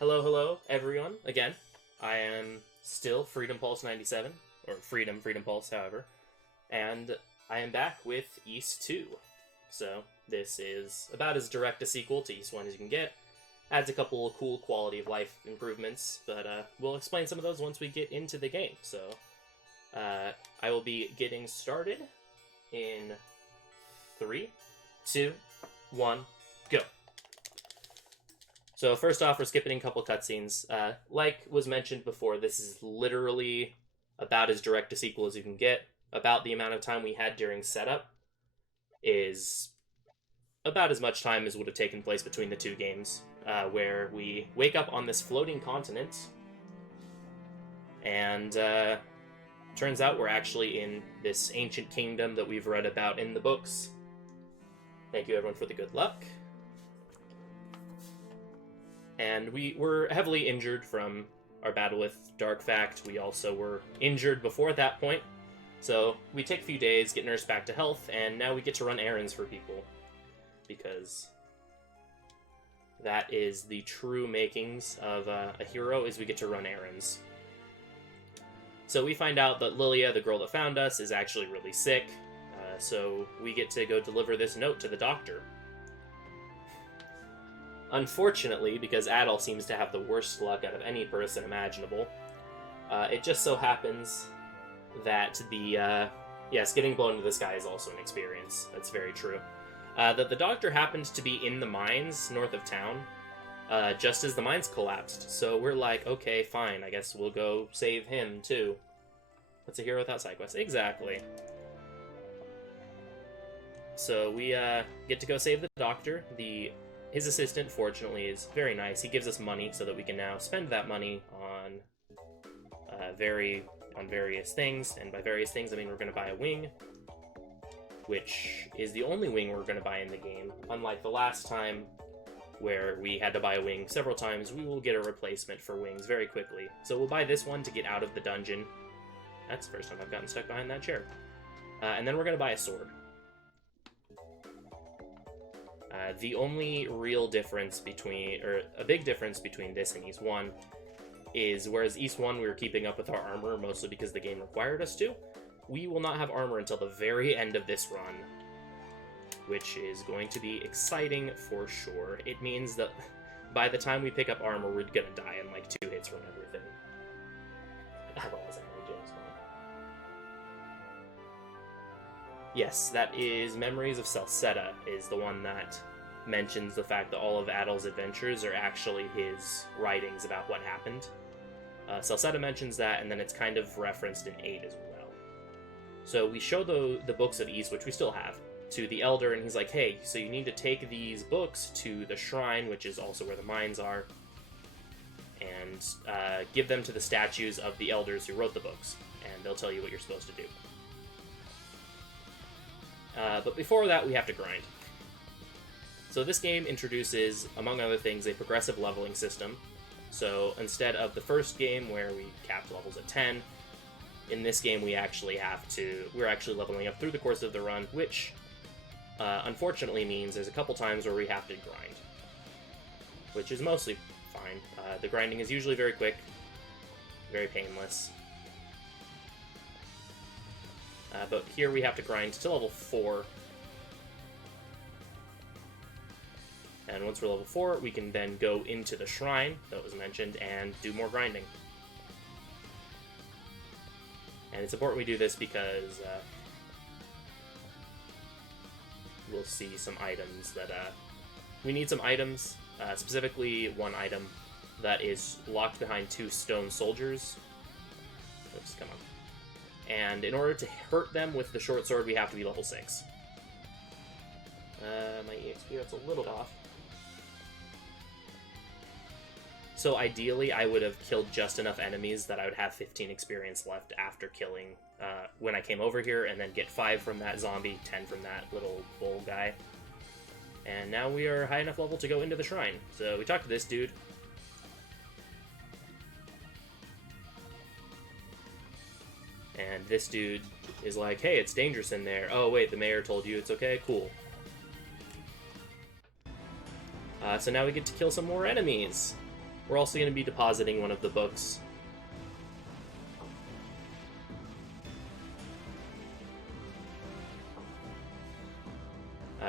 Hello, everyone. Again, I am still Freedom Pulse 97, or Freedom Pulse, however, and I am back with East 2. So, this is about as direct a sequel to East 1 as you can get. Adds a couple of cool quality of life improvements, but we'll explain some of those once we get into the game. So, I will be getting started in 3, 2, 1, go. So first off, we're skipping a couple cutscenes. Like was mentioned before, this is literally about as direct a sequel as you can get. About the amount of time we had during setup is about as much time as would have taken place between the two games, where we wake up on this floating continent, and turns out we're actually in this ancient kingdom that we've read about in the books. Thank you everyone for the good luck. And we were heavily injured from our battle with Darkfact. We also were injured before that point. So we take a few days, get nursed back to health, and now we get to run errands for people. Because that is the true makings of a hero, is we get to run errands. So we find out that Lilia, the girl that found us, is actually really sick. So we get to go deliver this note to the doctor. Unfortunately, because Adol seems to have the worst luck out of any person imaginable, it just so happens that yes, getting blown into the sky is also an experience. That's very true. That the doctor happened to be in the mines north of town, just as the mines collapsed. So we're like, okay, fine, I guess we'll go save him, too. What's a hero without side quests? Exactly. So we get to go save the doctor. His assistant, fortunately, is very nice. He gives us money so that we can now spend that money on various things. And by various things, I mean we're going to buy a wing, which is the only wing we're going to buy in the game. Unlike the last time, where we had to buy a wing several times, we will get a replacement for wings very quickly. So we'll buy this one to get out of the dungeon. That's the first time I've gotten stuck behind that chair. And then we're going to buy a sword. The only real difference a big difference between this and East 1 is, whereas East 1 we were keeping up with our armor mostly because the game required us to, we will not have armor until the very end of this run, which is going to be exciting for sure. It means that by the time we pick up armor, we're gonna die in like 2 hits from everything. Otherwise, I'm really James Bond. Yes, that is Memories of Salsetta, is the one that mentions the fact that all of Adol's adventures are actually his writings about what happened. Salsetta mentions that, and then it's kind of referenced in 8 as well. So we show the books of East, which we still have, to the Elder, and he's like, hey, so you need to take these books to the shrine, which is also where the mines are, and give them to the statues of the elders who wrote the books, and they'll tell you what you're supposed to do. But before that, we have to grind. So this game introduces, among other things, a progressive leveling system. So instead of the first game where we capped levels at 10, in this game we're actually leveling up through the course of the run, which unfortunately means there's a couple times where we have to grind, which is mostly fine. The grinding is usually very quick, very painless. But here we have to grind to level 4. And once we're level 4, we can then go into the shrine that was mentioned and do more grinding. And it's important we do this because we'll see some items that... we need some items, specifically one item that is locked behind 2 stone soldiers. Oops, come on. And in order to hurt them with the short sword, we have to be level 6. My EXP, that's a little off. So ideally, I would have killed just enough enemies that I would have 15 experience left after killing when I came over here, and then get 5 from that zombie, 10 from that little bull guy. And now we are high enough level to go into the shrine. So we talked to this dude. And this dude is like, hey, it's dangerous in there. Oh, wait, the mayor told you it's okay? Cool. So now we get to kill some more enemies. We're also going to be depositing one of the books.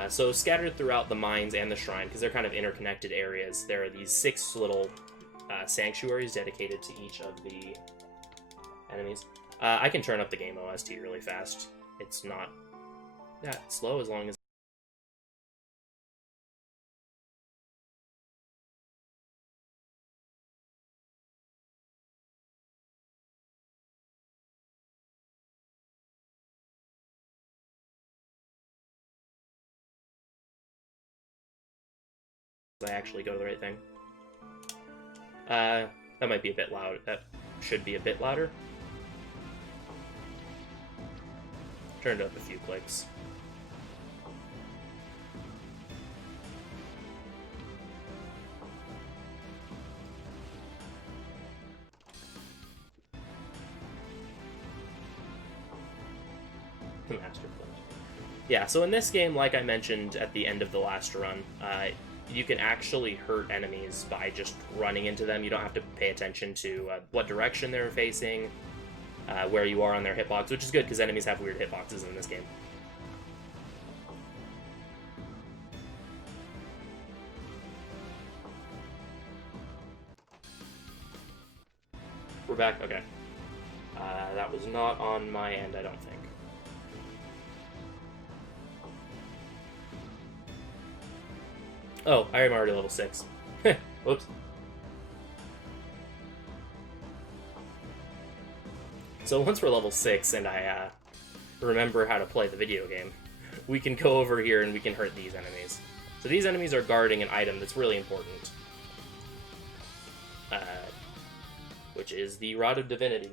So scattered throughout the mines and the shrine, because they're kind of interconnected areas, there are these 6 little sanctuaries dedicated to each of the enemies. I can turn up the game OST really fast. It's not that slow as long as I actually go the right thing. That might be a bit loud. That should be a bit louder. Turned up a few clicks. Master Flint. Yeah, so in this game, like I mentioned at the end of the last run, you can actually hurt enemies by just running into them. You don't have to pay attention to what direction they're facing, where you are on their hitbox, which is good because enemies have weird hitboxes in this game. We're back? Okay. That was not on my end, I don't think. Oh, I am already level 6. Whoops. So once we're level 6 and I remember how to play the video game, we can go over here and we can hurt these enemies. So these enemies are guarding an item that's really important, which is the Rod of Divinity.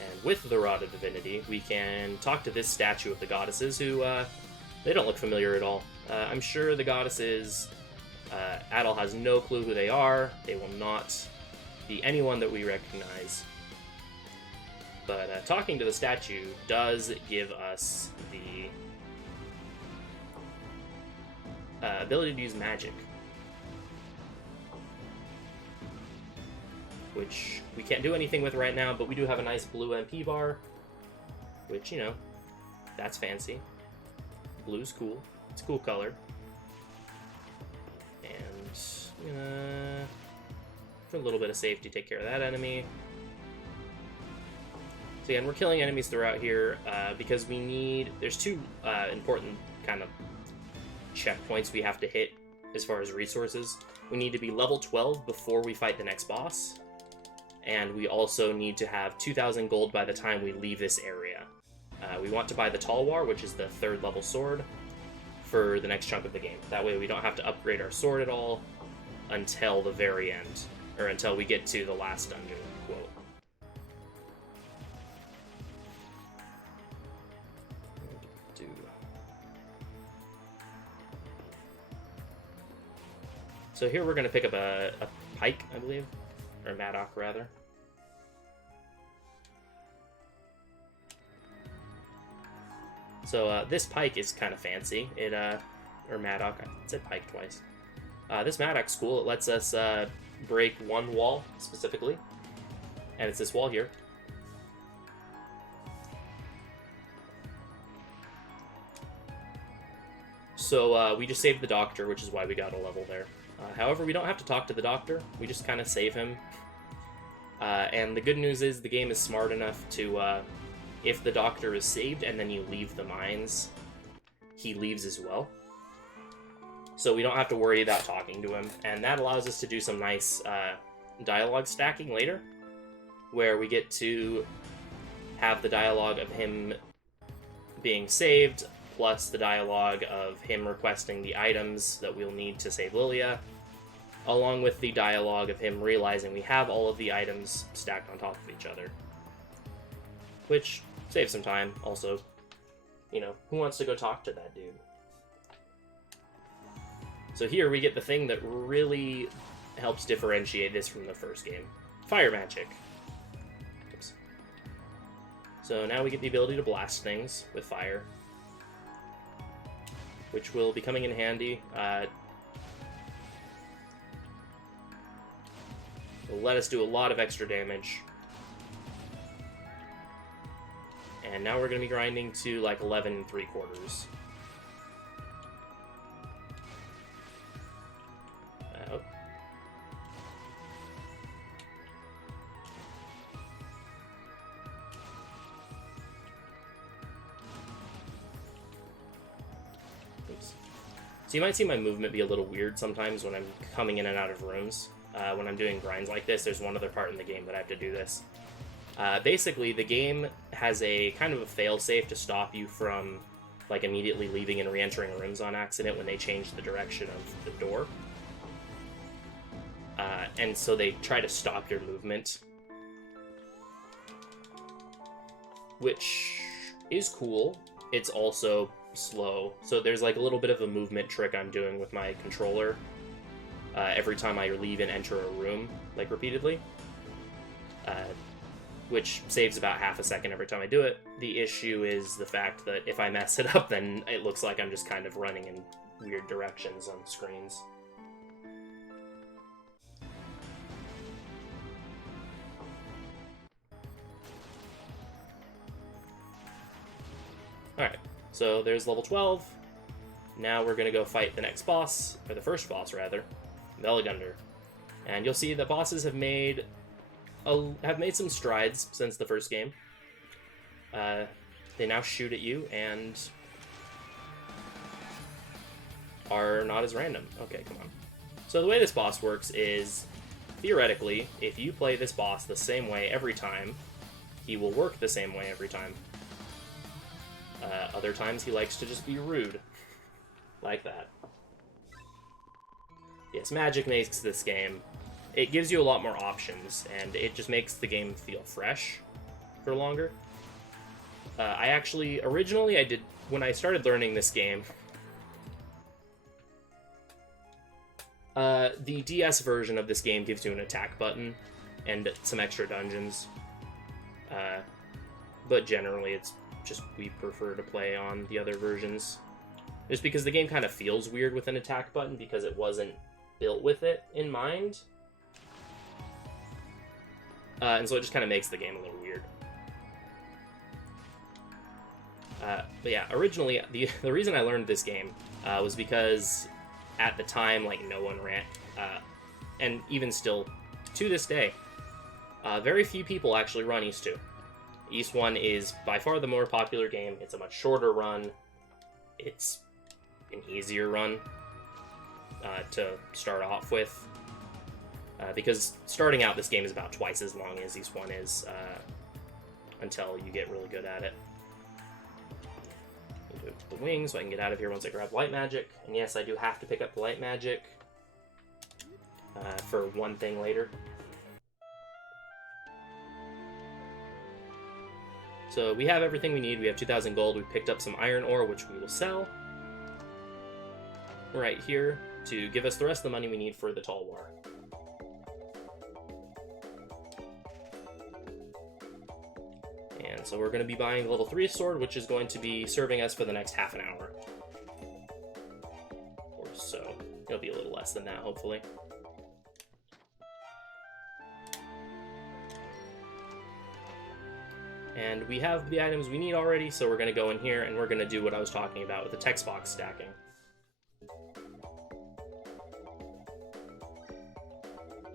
And with the Rod of Divinity, we can talk to this statue of the goddesses, who, they don't look familiar at all. I'm sure the goddesses, Adel has no clue who they are. They will not be anyone that we recognize. But talking to the statue does give us the ability to use magic, which we can't do anything with right now, but we do have a nice blue MP bar, which, you know, that's fancy. Blue's cool. It's a cool color. And, for a little bit of safety, take care of that enemy. So again, we're killing enemies throughout here because we need... There's 2 important kind of checkpoints we have to hit as far as resources. We need to be level 12 before we fight the next boss. And we also need to have 2,000 gold by the time we leave this area. We want to buy the Talwar, which is the 3rd level sword, for the next chunk of the game. That way we don't have to upgrade our sword at all until the very end, or until we get to the last dungeon, quote. So here we're going to pick up a pike, I believe, or Maddock, rather. So this pike is kind of fancy. It, or Maddock, I said pike twice. This Maddock's cool. It lets us break one wall, specifically. And it's this wall here. So we just saved the doctor, which is why we got a level there. However, we don't have to talk to the doctor. We just kind of save him. And the good news is the game is smart enough to, if the doctor is saved and then you leave the mines, he leaves as well. So we don't have to worry about talking to him. And that allows us to do some nice dialogue stacking later, where we get to have the dialogue of him being saved, plus the dialogue of him requesting the items that we'll need to save Lilia, along with the dialogue of him realizing we have all of the items stacked on top of each other. Which saves some time, also. You know, who wants to go talk to that dude? So here we get the thing that really helps differentiate this from the first game. Fire magic. Oops. So now we get the ability to blast things with fire. which will be coming in handy. Will let us do a lot of extra damage. And now we're going to be grinding to like 11 3/4. Oh. Oops. So you might see my movement be a little weird sometimes when I'm coming in and out of rooms. When I'm doing grinds like this, there's one other part in the game that I have to do this. Basically, the game has a kind of a fail-safe to stop you from like immediately leaving and re-entering rooms on accident when they change the direction of the door. And so they try to stop your movement, which is cool. It's also slow. So there's like a little bit of a movement trick I'm doing with my controller every time I leave and enter a room, like repeatedly. Which saves about half a second every time I do it. The issue is the fact that if I mess it up, then it looks like I'm just kind of running in weird directions on screens. Alright, so there's level 12. Now we're going to go fight the next boss, or the first boss rather, Veligunder. And you'll see that bosses have made some strides since the first game. They now shoot at you and are not as random. Okay, come on. So the way this boss works is, theoretically, if you play this boss the same way every time, he will work the same way every time. Other times he likes to just be rude. Like that. Yes, magic makes this game. It gives you a lot more options, and it just makes the game feel fresh for longer. I actually, originally when I started learning this game, the DS version of this game gives you an attack button and some extra dungeons. But generally it's just we prefer to play on the other versions. Just because the game kind of feels weird with an attack button because it wasn't built with it in mind. And so it just kind of makes the game a little weird. But yeah, originally, the reason I learned this game was because at the time, like, no one ran, and even still, to this day, very few people actually run East 2. East 1 is by far the more popular game. It's a much shorter run. It's an easier run to start off with. Because starting out, this game is about twice as long as East 1 is, until you get really good at it. Do the wings so I can get out of here once I grab light magic. And yes, I do have to pick up the light magic for one thing later. So we have everything we need. We have 2,000 gold. We picked up some iron ore, which we will sell right here to give us the rest of the money we need for the Tall War. And so we're going to be buying the level 3 sword, which is going to be serving us for the next half an hour. Or so. It'll be a little less than that, hopefully. And we have the items we need already, so we're going to go in here and we're going to do what I was talking about with the text box stacking.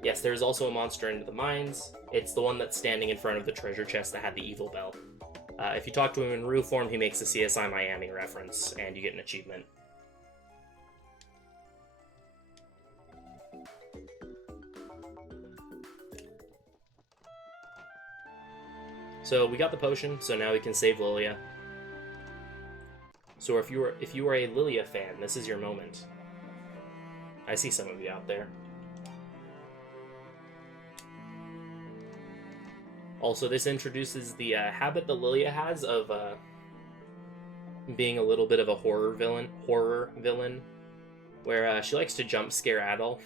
Yes, there's also a monster in the mines. It's the one that's standing in front of the treasure chest that had the evil bell. If you talk to him in Rue form, he makes a CSI Miami reference, and you get an achievement. So we got the potion, so now we can save Lilia. So if you are a Lilia fan, this is your moment. I see some of you out there. Also, this introduces the habit that Lilia has of being a little bit of a horror villain, where she likes to jump scare Adol,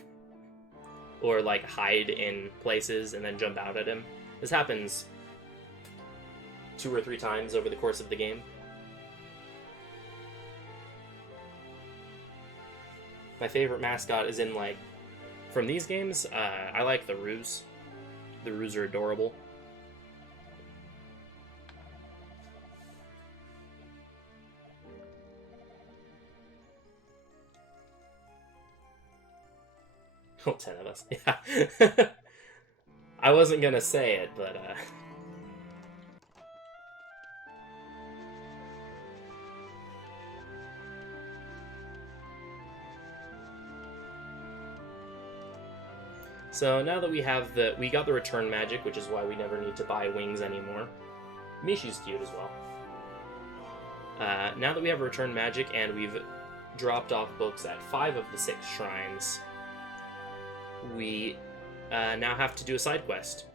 or like hide in places and then jump out at him. This happens 2 or 3 times over the course of the game. My favorite mascot is in, like, from these games, I like the Roos. The Roos are adorable. Oh, 10 of us. Yeah. I wasn't gonna say it, but, So now that we have we got the return magic, which is why we never need to buy wings anymore. Mishi's cute as well. Now that we have return magic and we've dropped off books at 5 of the 6 shrines, we now have to do a side quest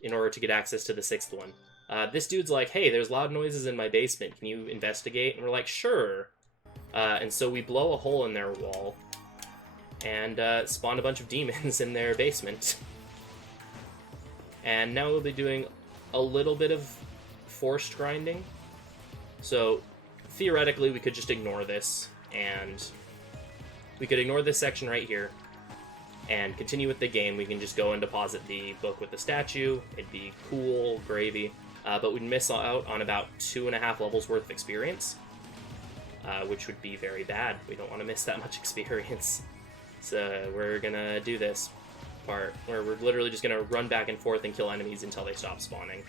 in order to get access to the 6th one. This dude's like, hey, there's loud noises in my basement. Can you investigate? And we're like, sure. And so we blow a hole in their wall and spawn a bunch of demons in their basement. And now we'll be doing a little bit of forced grinding. So theoretically, we could just ignore this, and we could ignore this section right here and continue with the game. We can just go and deposit the book with the statue. It'd be cool, gravy. But we'd miss out on about 2.5 levels worth of experience, which would be very bad. We don't want to miss that much experience. So we're gonna do this part where we're literally just gonna run back and forth and kill enemies until they stop spawning.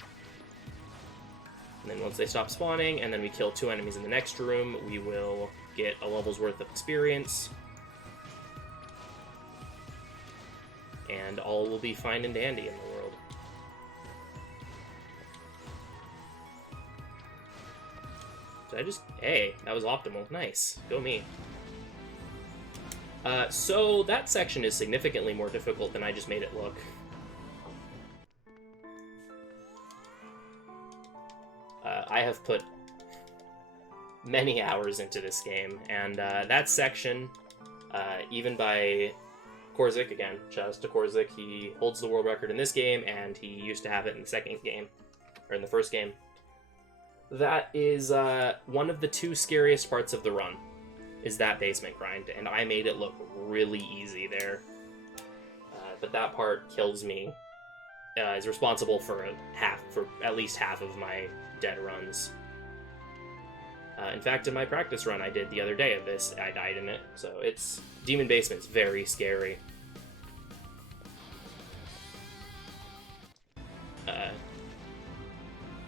And then once they stop spawning, and then we kill 2 enemies in the next room, we will get a level's worth of experience. And all will be fine and dandy in the world. Did I just... Hey, that was optimal. Nice. Go me. So that section is significantly more difficult than I just made it look. I have put many hours into this game, and that section, even by Korzik, again, shout out to Korzik, he holds the world record in this game, and he used to have it in the second game, or in the first game. That is one of the 2 scariest parts of the run, is that basement grind, and I made it look really easy there. But that part kills me. Is responsible for at least half of my dead runs. In fact, in my practice run I did the other day of this, I died in it. So it's... Demon Basement's very scary.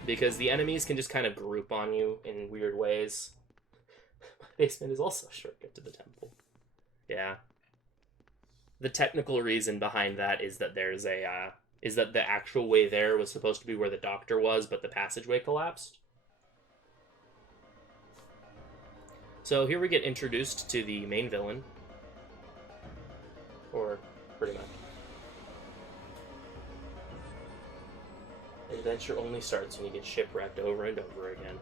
Because the enemies can just kind of group on you in weird ways. My basement is also a shortcut to the temple. Yeah. The technical reason behind that is that there's a, is that the actual way there was supposed to be where the doctor was, but the passageway collapsed. So here we get introduced to the main villain. Or, pretty much. Adventure only starts when you get shipwrecked over and over again.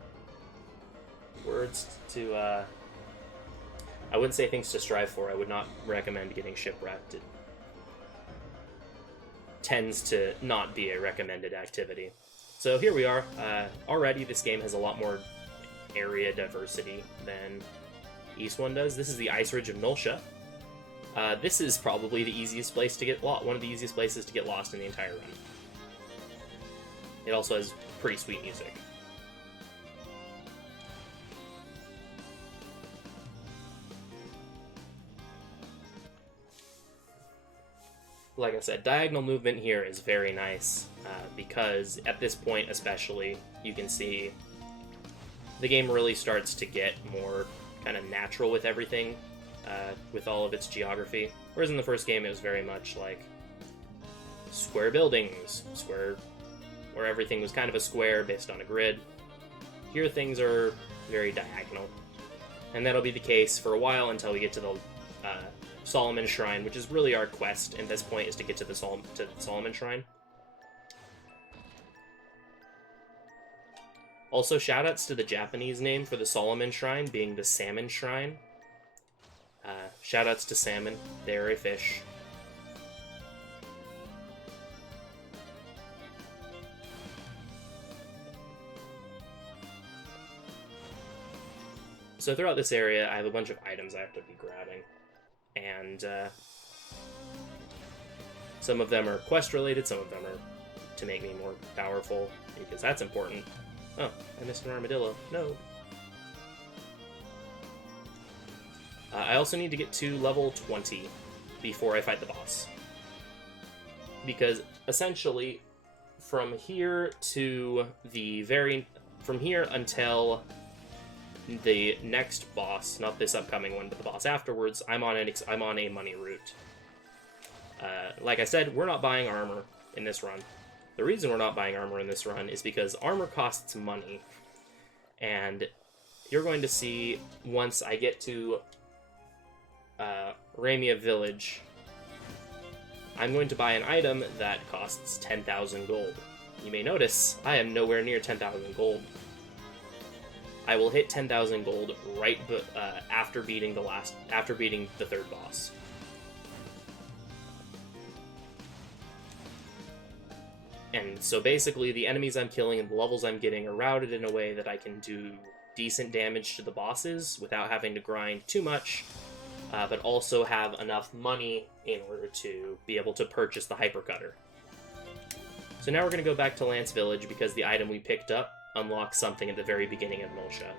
Words to, I wouldn't say things to strive for. I would not recommend getting shipwrecked. It tends to not be a recommended activity. So here we are. Already this game has a lot more area diversity than East one does. This is the Ice Ridge of Nulsia. This is probably the easiest place to get lost, one of the easiest places to get lost in the entire run. It also has pretty sweet music. Like I said, diagonal movement here is very nice, because at this point especially, you can see the game really starts to get more kind of natural with everything, with all of its geography. Whereas in the first game it was very much like square buildings, where everything was kind of a square based on a grid. Here things are very diagonal. And that'll be the case for a while until we get to the Salmon Shrine, which is really our quest at this point, is to get to the Salmon Shrine. Also, shoutouts to the Japanese name for the Salmon Shrine being the Salmon Shrine. Shoutouts to salmon, they are a fish. So throughout this area, I have a bunch of items I have to be grabbing. and some of them are quest related, some of them are to make me more powerful, because that's important. Oh, I missed an armadillo. No. I also need to get to level 20 before I fight the boss. Because essentially, from here until the next boss, not this upcoming one, but the boss afterwards, I'm on a money route. Like I said, we're not buying armor in this run. The reason we're not buying armor in this run is because armor costs money. And you're going to see, once I get to Ramia Village, I'm going to buy an item that costs 10,000 gold. You may notice, I am nowhere near 10,000 gold. I will hit 10,000 gold right after beating the third boss. And so basically, the enemies I'm killing and the levels I'm getting are routed in a way that I can do decent damage to the bosses without having to grind too much, but also have enough money in order to be able to purchase the hypercutter. So now we're going to go back to Lance Village because the item we picked up unlocks something at the very beginning of Nulsia.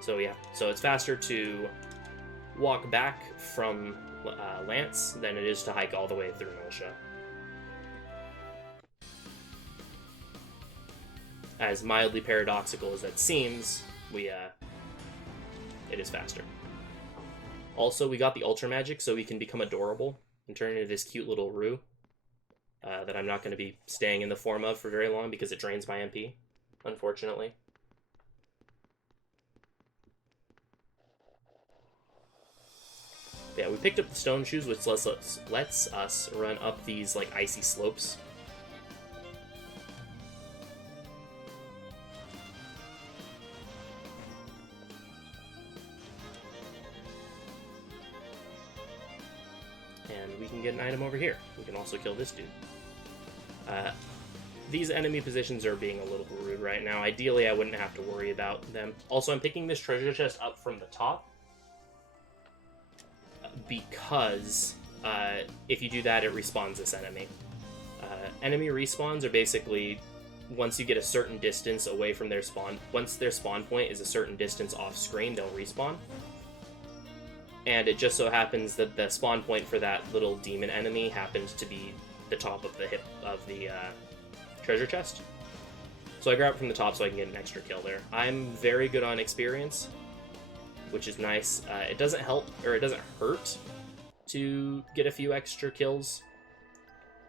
So yeah, so it's faster to walk back from Lance than it is to hike all the way through Nulsia. As mildly paradoxical as that seems, it is faster. Also, we got the Ultra Magic, so we can become adorable and turn into this cute little Roo that I'm not going to be staying in the form of for very long because it drains my MP, unfortunately. Yeah, we picked up the Stone Shoes, which lets us run up these like icy slopes. And we can get an item over here. We can also kill this dude. These enemy positions are being a little rude right now. Ideally, I wouldn't have to worry about them. Also, I'm picking this treasure chest up from the top because if you do that, it respawns this enemy. Enemy respawns are basically once you get a certain distance away from their spawn. Once their spawn point is a certain distance off screen, they'll respawn. And it just so happens that the spawn point for that little demon enemy happens to be the top of the hip of the treasure chest. So I grab it from the top so I can get an extra kill there. I'm very good on experience, which is nice. It doesn't help, or it doesn't hurt to get a few extra kills.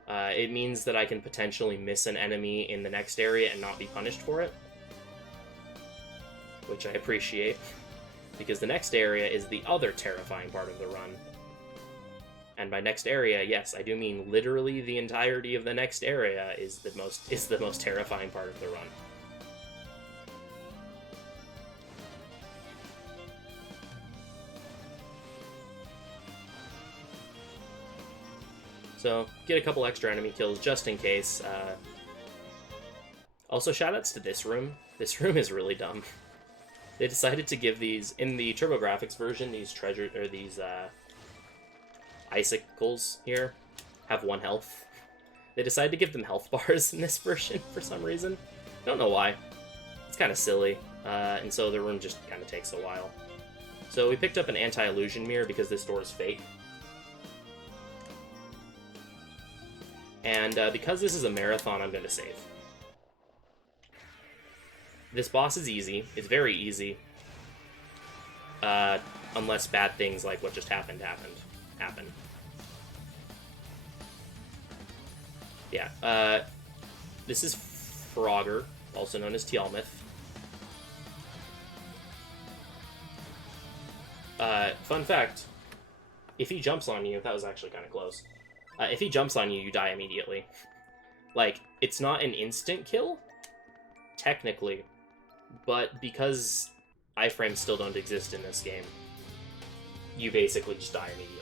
It means that I can potentially miss an enemy in the next area and not be punished for it, which I appreciate. Because the next area is the other terrifying part of the run. And by next area, yes, I do mean literally the entirety of the next area is the most terrifying part of the run. So, get a couple extra enemy kills just in case. Also, shoutouts to this room. This room is really dumb. They decided to give these, in the TurboGrafx version, these icicles here have 1 health. They decided to give them health bars in this version for some reason. Don't know why. It's kind of silly, and so the room just kind of takes a while. So we picked up an anti-illusion mirror because this door is fake. And because this is a marathon, I'm going to save. This boss is easy. It's very easy. Unless bad things like what just happened. Yeah, this is Frogger, also known as Tialmith. Fun fact, if he jumps on you, that was actually kind of close. If he jumps on you, you die immediately. Like, it's not an instant kill, technically, but because iframes still don't exist in this game, you basically just die immediately.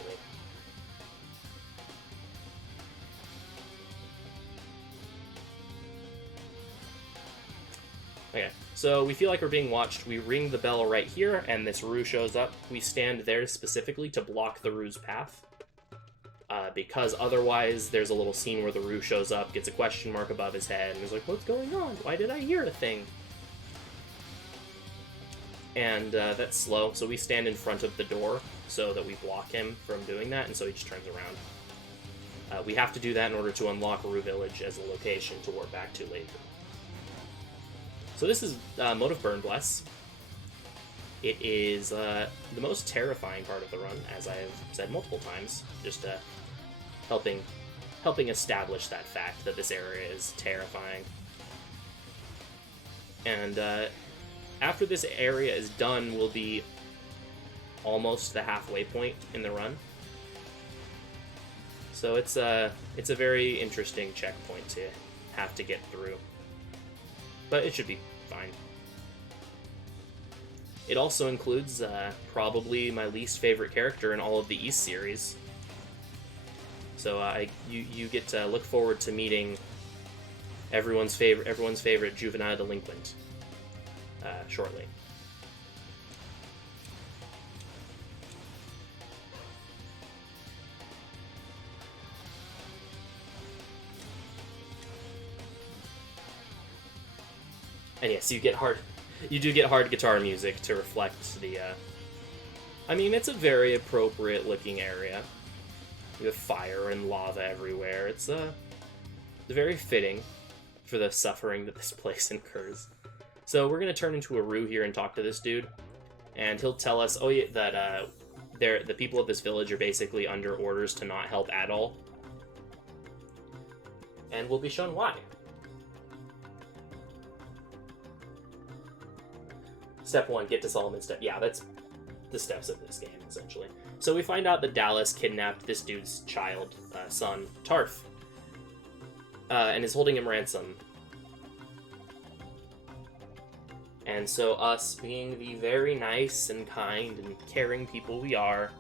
Okay, so we feel like we're being watched. We ring the bell right here, and this Rue shows up. We stand there specifically to block the Rue's path. Because otherwise there's a little scene where the Rue shows up, gets a question mark above his head, and is like, what's going on? Why did I hear a thing? And that's slow, so we stand in front of the door so that we block him from doing that, and so he just turns around. We have to do that in order to unlock Rue Village as a location to warp back to later. So this is Mode of Burn Bless. It is the most terrifying part of the run, as I have said multiple times, just helping establish that fact that this area is terrifying. And after this area is done, will be almost the halfway point in the run. So it's a very interesting checkpoint to have to get through, but it should be fine. It also includes probably my least favorite character in all of the East series. So you get to look forward to meeting everyone's favorite juvenile delinquent shortly. And yes, you do get hard guitar music to reflect the, I mean, it's a very appropriate looking area. You have fire and lava everywhere. It's very fitting for the suffering that this place incurs. So we're going to turn into a Rue here and talk to this dude. And he'll tell us, oh yeah, that the people of this village are basically under orders to not help at all. And we'll be shown why. Step 1, get to Solomon Step. Yeah, that's the steps of this game, essentially. So we find out that Dallas kidnapped this dude's child, son, Tarth, and is holding him ransom. And so us, being the very nice and kind and caring people we are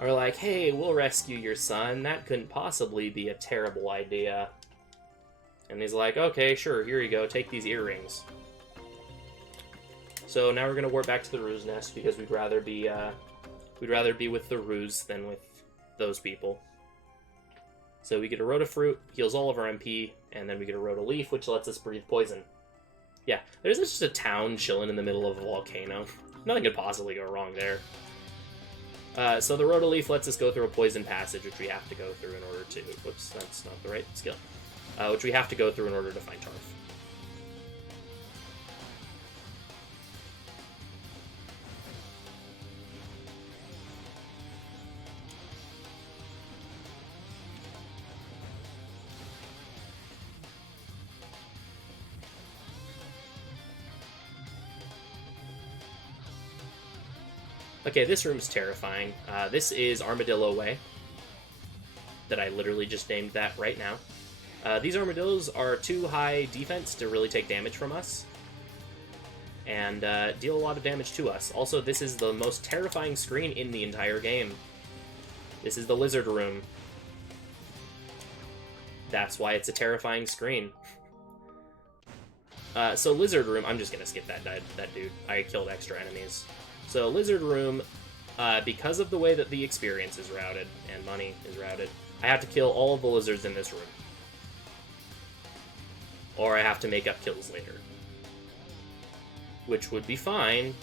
like, hey, we'll rescue your son. That couldn't possibly be a terrible idea. And he's like, okay, sure, here you go, take these earrings. So now we're gonna warp back to the Rue's nest because we'd rather be with the Rues than with those people. So we get a Rota Fruit, heals all of our MP, and then we get a Rota Leaf, which lets us breathe poison. Yeah, there's just a town chilling in the middle of a volcano. Nothing could possibly go wrong there. So the Rota Leaf lets us go through a poison passage, which we have to go through in order to... Whoops, that's not the right skill. Which we have to go through in order to find Tarth. Okay, this room is terrifying. This is Armadillo Way. That I literally just named that right now. These armadillos are too high defense to really take damage from us. And deal a lot of damage to us. Also, this is the most terrifying screen in the entire game. This is the lizard room. That's why it's a terrifying screen. So lizard room, I'm just gonna skip that dude. I killed extra enemies. So lizard room, because of the way that the experience is routed and money is routed, I have to kill all of the lizards in this room. Or I have to make up kills later. Which would be fine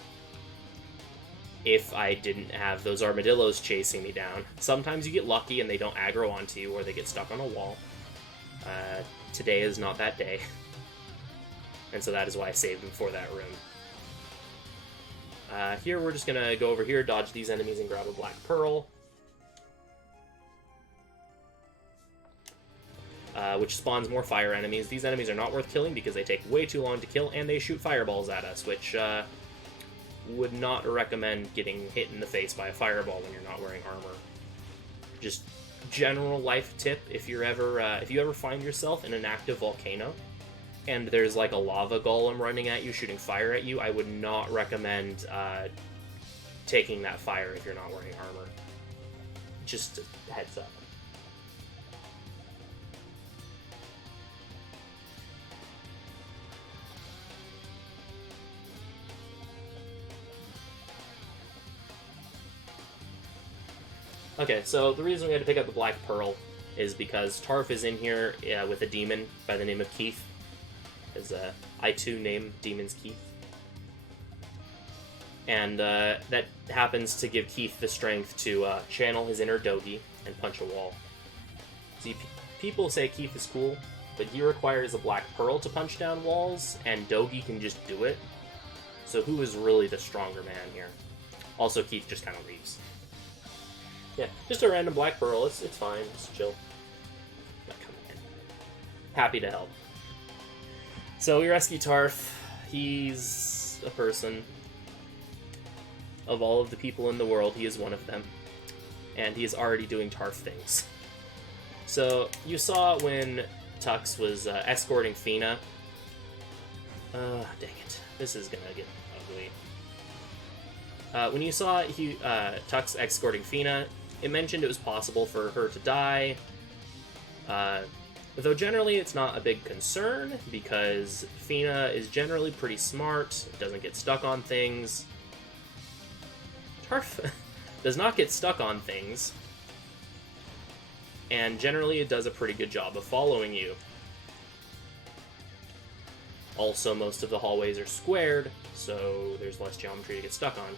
if I didn't have those armadillos chasing me down. Sometimes you get lucky and they don't aggro onto you or they get stuck on a wall. Today is not that day. And so that is why I saved them for that room. Here we're just gonna go over here, dodge these enemies, and grab a black pearl. Which spawns more fire enemies. These enemies are not worth killing because they take way too long to kill, and they shoot fireballs at us, which would not recommend getting hit in the face by a fireball when you're not wearing armor. Just general life tip, if you ever find yourself in an active volcano, and there's like a lava golem running at you, shooting fire at you, I would not recommend taking that fire if you're not wearing armor. Just a heads up. Okay, so the reason we had to pick up the Black Pearl is because Tarf is in here with a demon by the name of Keith. As I too name demons Keith. And that happens to give Keith the strength to channel his inner Dogi and punch a wall. See, people say Keith is cool, but he requires a Black Pearl to punch down walls, and Dogi can just do it. So who is really the stronger man here? Also, Keith just kind of leaves. Yeah, just a random Black Pearl. It's fine. It's chill. Come on. Happy to help. So we rescue Tarf. He's a person. Of all of the people in the world, he is one of them. And he is already doing Tarf things. So you saw when Tux was escorting Fina. Dang it. This is gonna get ugly. When you saw Tux escorting Fina, it mentioned it was possible for her to die. Though generally it's not a big concern, because Fina is generally pretty smart, doesn't get stuck on things. Tarf does not get stuck on things, and generally it does a pretty good job of following you. Also, most of the hallways are squared, so there's less geometry to get stuck on.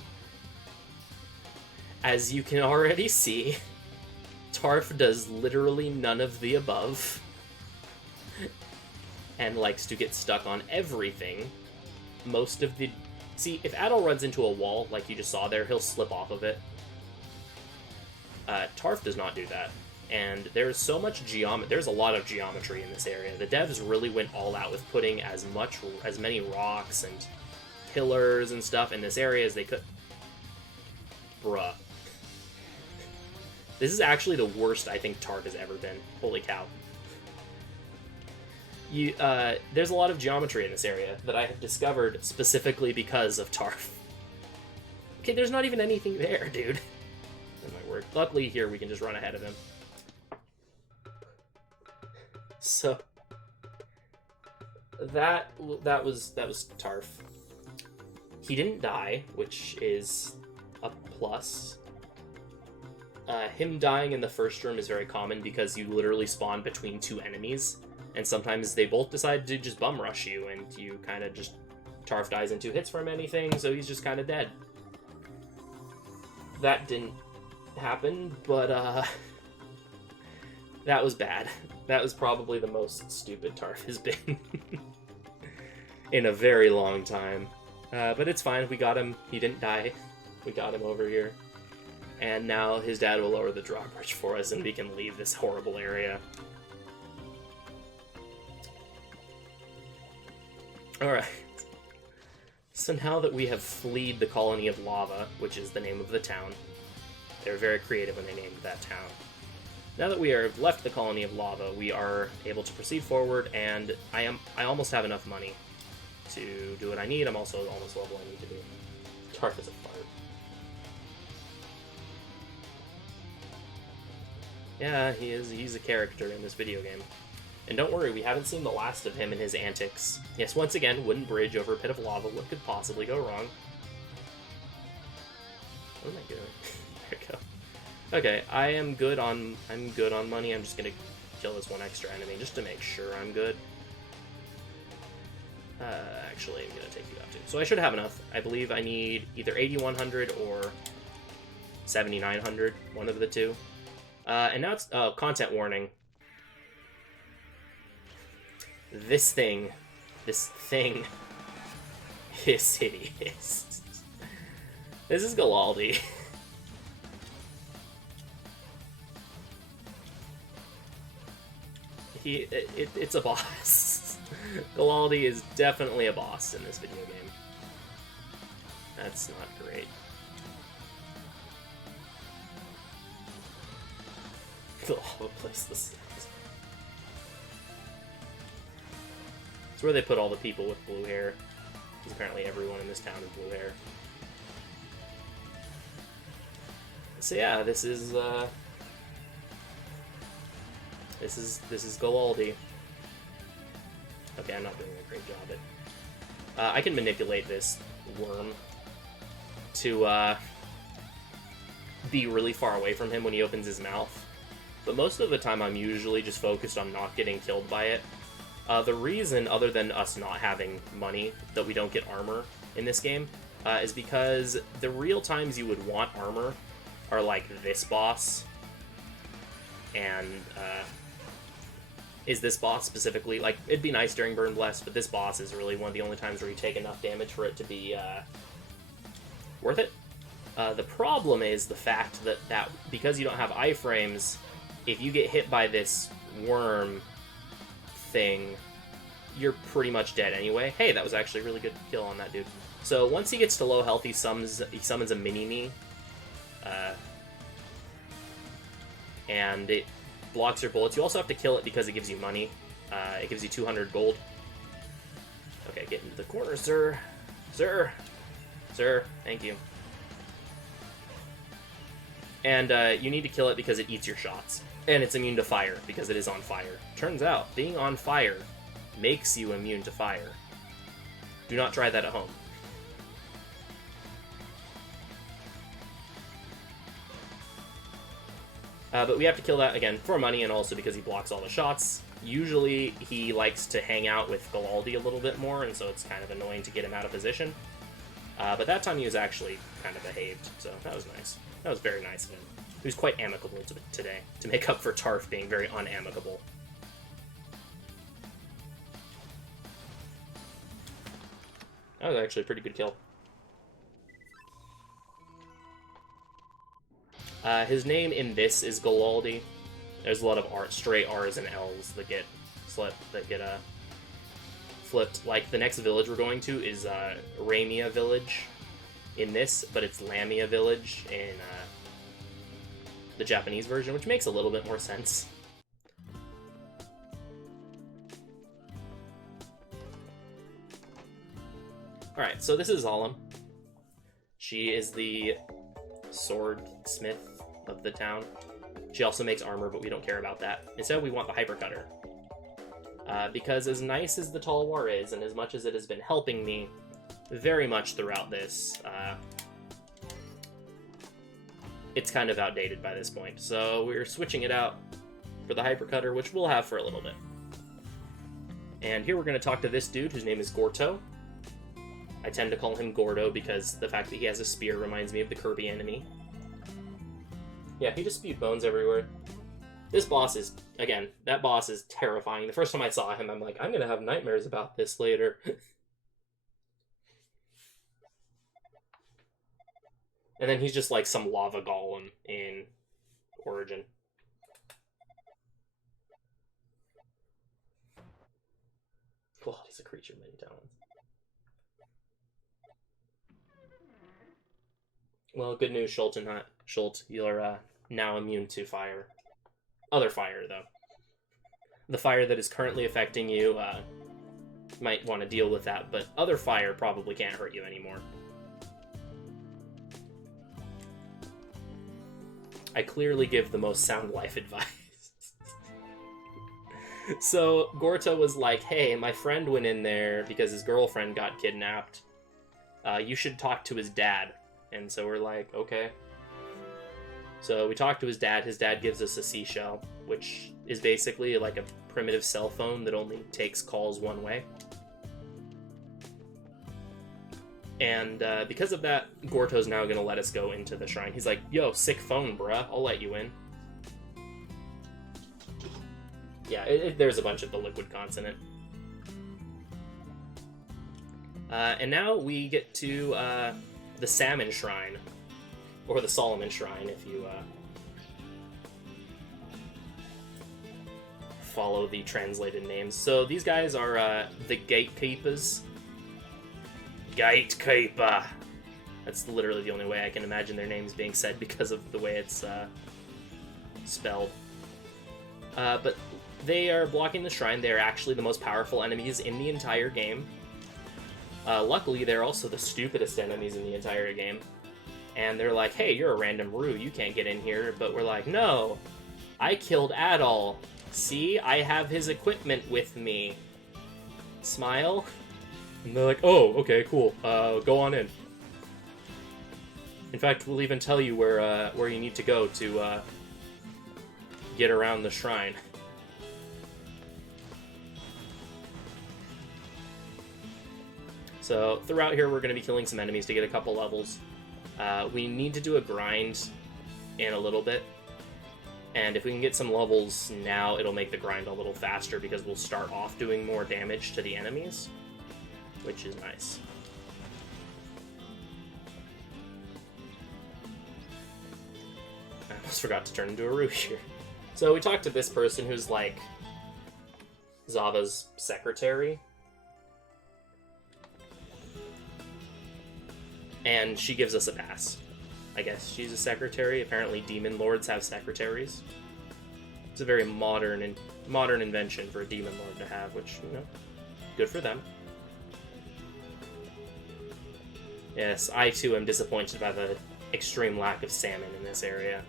As you can already see, Tarf does literally none of the above, and likes to get stuck on everything. Most of the... See, if Adol runs into a wall, like you just saw there, he'll slip off of it. Tarf does not do that. And there's so much geometry. There's a lot of geometry in this area. The devs really went all out with putting as many rocks and pillars and stuff in this area as they could. Bruh. This is actually the worst I think Tarf has ever been. Holy cow. There's a lot of geometry in this area that I have discovered specifically because of Tarf. Okay, there's not even anything there, dude. Oh my word. Luckily here we can just run ahead of him. So that was Tarf. He didn't die, which is a plus. Him dying in the first room is very common because you literally spawn between two enemies, and sometimes they both decide to just bum rush you, and you kind of just... Tarf dies in 2 hits from anything, so he's just kind of dead. That didn't happen, but that was bad. That was probably the most stupid Tarf has been in a very long time. But it's fine, we got him. He didn't die. We got him over here. And now his dad will lower the drawbridge for us, and we can leave this horrible area. Alright. So now that we have fleed the Colony of Lava, which is the name of the town, they were very creative when they named that town. Now that we have left the Colony of Lava, we are able to proceed forward, and I almost have enough money to do what I need. I'm also almost level I need to do. Tarf is a fart. Yeah, he's a character in this video game. And don't worry, we haven't seen the last of him and his antics. Yes, once again, wooden bridge over a pit of lava. What could possibly go wrong? What am I doing? There we go. Okay, I'm good on money. I'm just gonna kill this one extra enemy just to make sure I'm good. Actually, I'm gonna take you out too. So I should have enough. I believe I need either 8,100 or 7,900, one of the two. And now it's content warning. This thing is hideous. This is Galaldi. It's a boss. Galaldi is definitely a boss in this video game. That's not great. I'll place this. It's where they put all the people with blue hair. Because apparently everyone in this town has blue hair. So yeah, this is Galaldi. Okay, I'm not doing a great job at... I can manipulate this worm to be really far away from him when he opens his mouth. But most of the time I'm usually just focused on not getting killed by it. The reason, other than us not having money, that we don't get armor in this game, is because the real times you would want armor are like this boss, and is this boss specifically. Like, it'd be nice during Burn Blessed, but this boss is really one of the only times where you take enough damage for it to be worth it. The problem is the fact that because you don't have iframes, if you get hit by this worm thing, you're pretty much dead anyway. Hey, that was actually a really good kill on that dude. So once he gets to low health, he summons a mini-me, and it blocks your bullets. You also have to kill it because it gives you money. It gives you 200 gold. Okay, get into the corner, sir. Sir. Sir, thank you. And you need to kill it because it eats your shots. And it's immune to fire because it is on fire. Turns out, being on fire makes you immune to fire. Do not try that at home. But we have to kill that, again, for money and also because he blocks all the shots. Usually he likes to hang out with Galaldi a little bit more, and so it's kind of annoying to get him out of position. But that time he was actually kind of behaved, so that was nice. That was very nice of him. He was quite amicable today, to make up for Tarf being very unamicable. That was actually a pretty good kill. His name in this is Galaldi. There's a lot of stray R's and L's that get flipped. Like, the next village we're going to is Ramia Village in this, but it's Lamia Village in the Japanese version, which makes a little bit more sense. Alright, so this is Zalem. She is the swordsmith of the town. She also makes armor, but we don't care about that. Instead, we want the Hypercutter. Because as nice as the Talwar is, and as much as it has been helping me very much throughout this, it's kind of outdated by this point. So we're switching it out for the Hypercutter, which we'll have for a little bit. And here we're going to talk to this dude whose name is Gorto. I tend to call him Gordo because the fact that he has a spear reminds me of the Kirby enemy. Yeah, he just spewed bones everywhere. This boss is, again, that boss is terrifying. The first time I saw him, I'm like, I'm going to have nightmares about this later. And then he's just like some lava golem in Origin. God, he's a creature of many talents. Well, good news, Schult, you're now immune to fire. Other fire, though. The fire that is currently affecting you, might want to deal with that, but other fire probably can't hurt you anymore. I clearly give the most sound life advice. So, Gorto was like, hey, my friend went in there because his girlfriend got kidnapped. You should talk to his dad. And so we're like, okay. So we talk to his dad. His dad gives us a seashell, which is basically like a primitive cell phone that only takes calls one way. And because of that, Gorto's now going to let us go into the shrine. He's like, yo, sick phone, bruh. I'll let you in. Yeah, there's a bunch of the liquid consonant. And now we get to the Salmon Shrine. Or the Salmon Shrine, if you follow the translated names. So these guys are the Gatekeepers. Gatekeeper! That's literally the only way I can imagine their names being said because of the way it's spelled. But they are blocking the shrine. They're actually the most powerful enemies in the entire game. Luckily, they're also the stupidest enemies in the entire game. And they're like, hey, you're a random Roo, you can't get in here. But we're like, no, I killed Adol. See, I have his equipment with me. Smile. And they're like, oh, okay, cool. Go on in. In fact, we'll even tell you where you need to go to get around the shrine. So throughout here, we're going to be killing some enemies to get a couple levels. We need to do a grind in a little bit. And if we can get some levels now, it'll make the grind a little faster because we'll start off doing more damage to the enemies, which is nice. I almost forgot to turn into a Roo here. So we talked to this person who's like Zava's secretary. And she gives us a pass. I guess she's a secretary. Apparently demon lords have secretaries. It's a very modern invention for a demon lord to have, which, you know, good for them. Yes, I too am disappointed by the extreme lack of salmon in this area.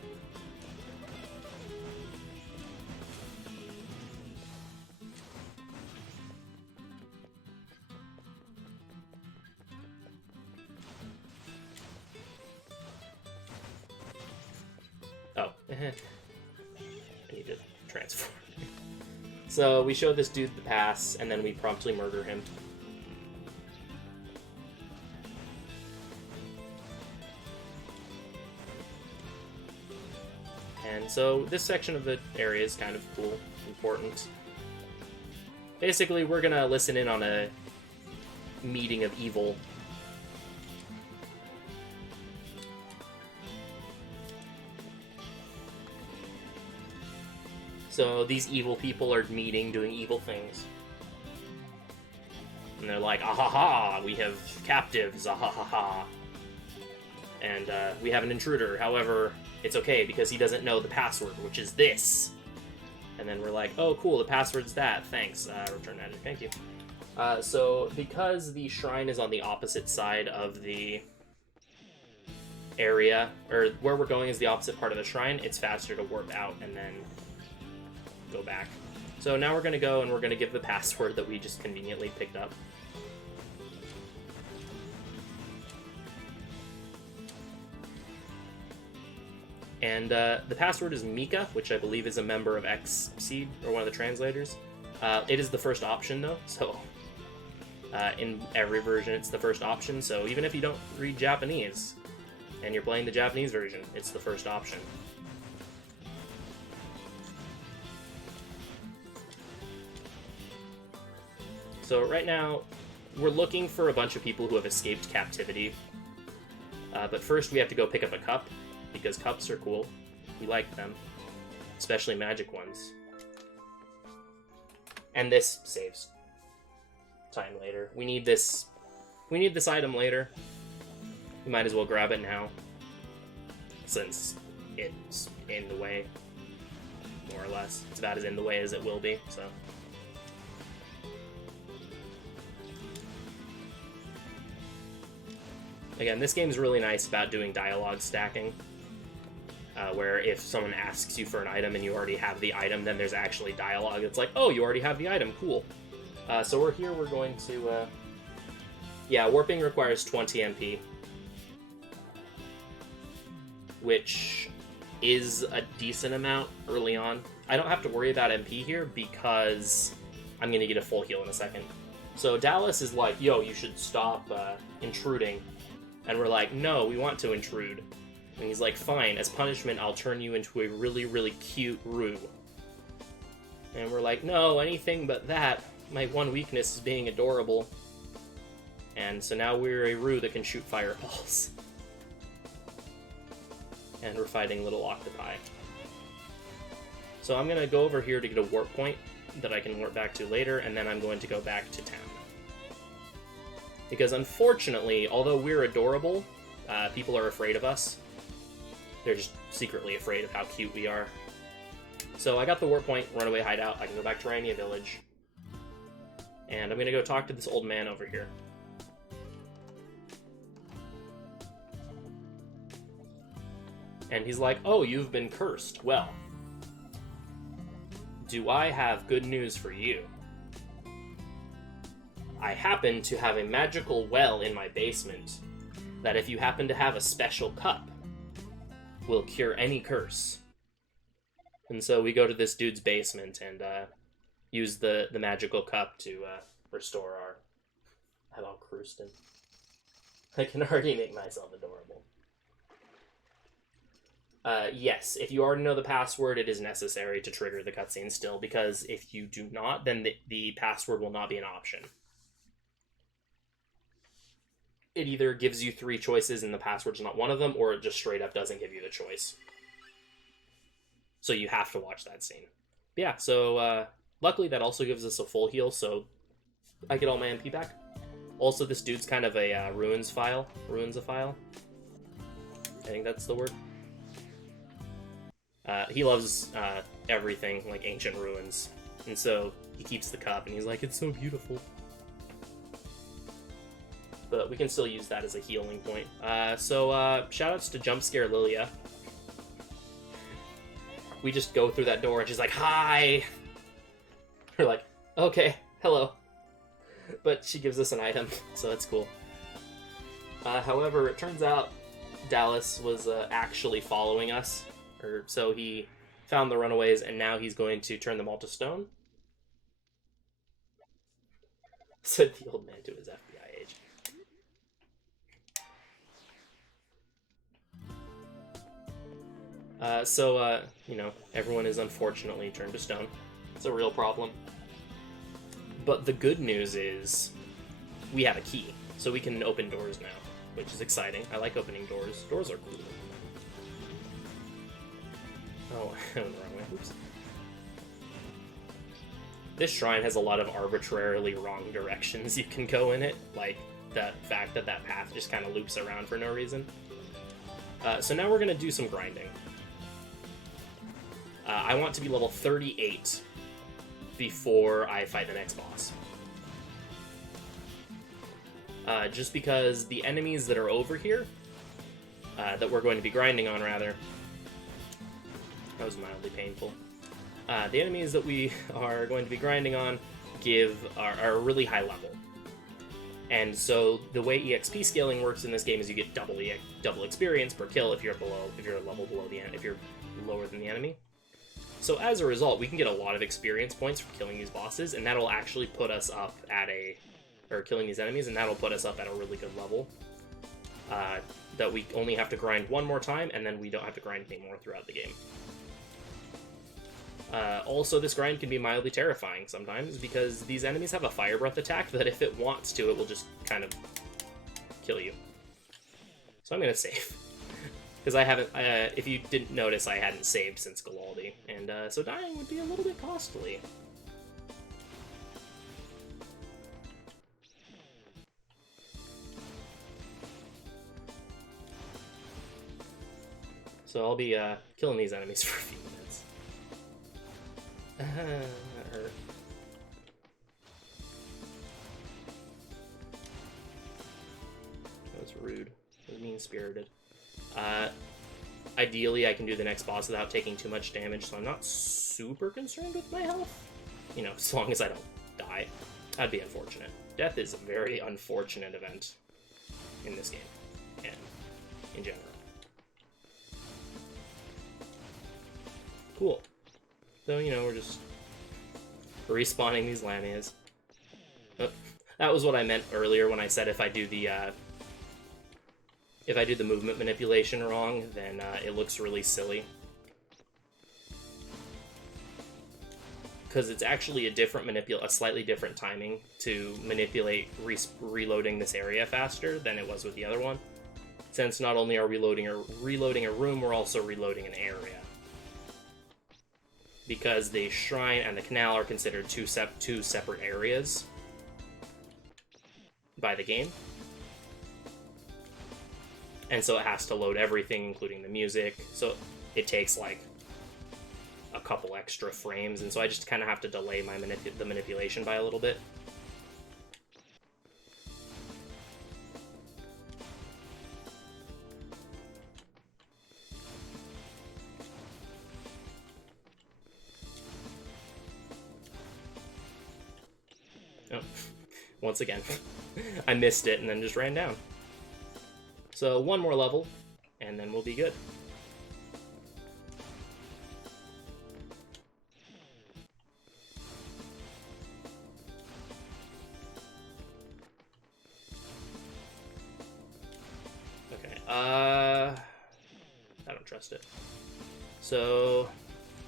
Oh, I need to transform. So we show this dude the pass, and then we promptly murder him. And so this section of the area is kind of cool, important. Basically, we're gonna listen in on a meeting of evil. So these evil people are meeting, doing evil things. And they're like, ah ha ha, we have captives, ah ha ha ha. And we have an intruder, however, it's okay because he doesn't know the password, which is this. And then we're like, oh cool, the password's that, thanks, return magic, thank you. So because the shrine is on the opposite side of the area, or where we're going is the opposite part of the shrine, it's faster to warp out and then go back. So now we're going to go and we're going to give the password that we just conveniently picked up. And the password is Mika, which I believe is a member of X-Seed, or one of the translators. It is the first option, though, so in every version it's the first option, so even if you don't read Japanese and you're playing the Japanese version, it's the first option. So right now, we're looking for a bunch of people who have escaped captivity. But first we have to go pick up a cup, because cups are cool. We like them. Especially magic ones. And this saves time later. We need this item later. We might as well grab it now, since it's in the way, more or less. It's about as in the way as it will be, so. Again, this game's really nice about doing dialogue stacking, where if someone asks you for an item and you already have the item, then there's actually dialogue. It's like, oh, you already have the item, cool. So we're here, we're going to, yeah, warping requires 20 MP, which is a decent amount early on. I don't have to worry about MP here because I'm going to get a full heal in a second. So Dallas is like, yo, you should stop intruding. And we're like, no, we want to intrude. And he's like, fine, as punishment, I'll turn you into a really, really cute Roo. And we're like, no, anything but that. My one weakness is being adorable. And so now we're a Roo that can shoot fireballs. And we're fighting little octopi. So I'm going to go over here to get a warp point that I can warp back to later, and then I'm going to go back to town. Because unfortunately, although we're adorable, people are afraid of us. They're just secretly afraid of how cute we are. So I got the warp point, runaway hideout. I can go back to Rania Village. And I'm going to go talk to this old man over here. And he's like, oh, you've been cursed. Well, do I have good news for you? I happen to have a magical well in my basement, that if you happen to have a special cup, will cure any curse. And so we go to this dude's basement and use the magical cup to restore our... Hello, Krustin. I can already make myself adorable. Yes, if you already know the password, it is necessary to trigger the cutscene still, because if you do not, then the password will not be an option. It either gives you 3 choices and the password's not one of them, or it just straight up doesn't give you the choice. So you have to watch that scene. But yeah, so luckily that also gives us a full heal, so I get all my MP back. Also, this dude's kind of a ruins-ophile. I think that's the word. He loves everything, like ancient ruins. And so he keeps the cup, and he's like, it's so beautiful. But we can still use that as a healing point. So shoutouts to Jumpscare Lilia. We just go through that door, and she's like, hi! We're like, okay, hello. But she gives us an item, so that's cool. However, it turns out Dallas was actually following us. So he found the runaways, and now he's going to turn them all to stone. Said the old man to his FBI agent. You know, everyone is unfortunately turned to stone. It's a real problem. But the good news is we have a key, so we can open doors now, which is exciting. I like opening doors. Doors are cool. Oh, I went the wrong way. Oops. This shrine has a lot of arbitrarily wrong directions you can go in it, like the fact that that path just kind of loops around for no reason. So now we're going to do some grinding. I want to be level 38 before I fight the next boss. Just because the enemies that are over here, that we're going to be grinding on, rather, that was mildly painful. The enemies that we are going to be grinding on are really high level. And so the way EXP scaling works in this game is you get double experience per kill if you're a level below if you're lower than the enemy. So as a result, we can get a lot of experience points for killing these bosses, and that'll actually put us up killing these enemies, and that'll put us up at a really good level. That we only have to grind one more time, and then we don't have to grind anymore throughout the game. Also, this grind can be mildly terrifying sometimes, because these enemies have a fire breath attack that if it wants to, it will just kind of kill you. So I'm going to save. Because I haven't, if you didn't notice, I hadn't saved since Galaldi, and so dying would be a little bit costly. So I'll be killing these enemies for a few minutes. That hurt. That was rude. That was mean-spirited. Ideally, I can do the next boss without taking too much damage, so I'm not super concerned with my health. You know, as long as I don't die. That'd be unfortunate. Death is a very unfortunate event in this game, and in general. Cool. So, you know, we're just respawning these Lamias. That was what I meant earlier when I said if I do the movement manipulation wrong, then it looks really silly. Because it's actually a slightly different timing to manipulate reloading this area faster than it was with the other one. Since not only are we reloading a room, we're also reloading an area. Because the shrine and the canal are considered two separate areas by the game. And so it has to load everything, including the music. So it takes like a couple extra frames, and so I just kind of have to delay the manipulation by a little bit. Oh, once again, I missed it and then just ran down. So one more level, and then we'll be good. Okay, I don't trust it. So,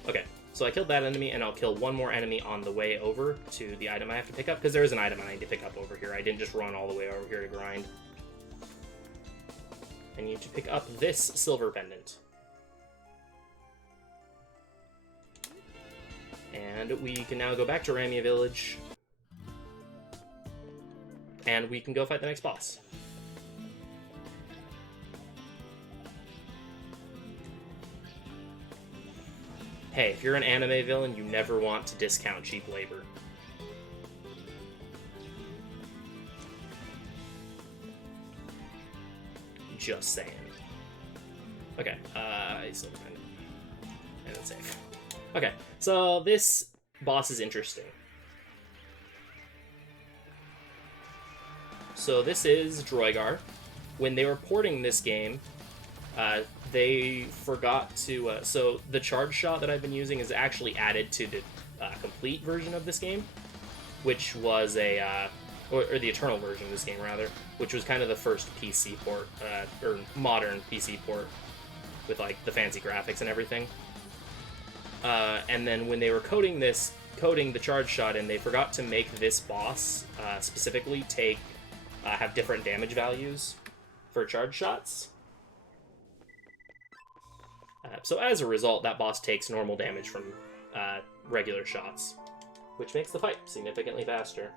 okay. So I killed that enemy, and I'll kill one more enemy on the way over to the item I have to pick up, because there is an item I need to pick up over here. I didn't just run all the way over here to grind. I need to pick up this silver pendant. And we can now go back to Ramia Village. And we can go fight the next boss. Hey, if you're an anime villain, you never want to discount cheap labor. Just saying. Okay, still kind of... And it's safe. Okay, so this boss is interesting. So this is Droigar. When they were porting this game, they forgot to... so the charge shot that I've been using is actually added to the complete version of this game, which was a... or the Eternal version of this game, rather, which was kind of the first PC port, or modern PC port, with, like, the fancy graphics and everything. And then when they were coding the charge shot, and they forgot to make this boss, specifically have different damage values for charge shots. So as a result, that boss takes normal damage from regular shots, which makes the fight significantly faster.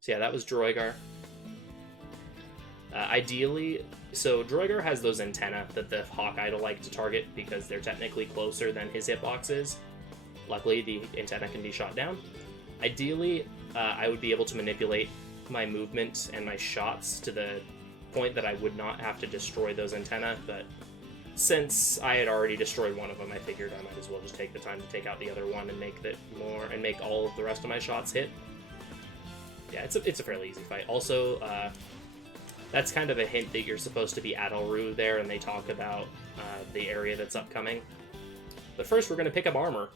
So yeah, that was Droigar. Ideally, so Droigar has those antennae that the Hawk Idol like to target because they're technically closer than his hitbox is. Luckily, the antenna can be shot down. Ideally, I would be able to manipulate my movement and my shots to the point that I would not have to destroy those antennae, but since I had already destroyed one of them, I figured I might as well just take the time to take out the other one and make all of the rest of my shots hit. Yeah, it's a fairly easy fight. Also, that's kind of a hint that you're supposed to be at Alru there, and they talk about the area that's upcoming. But first, we're going to pick up armor.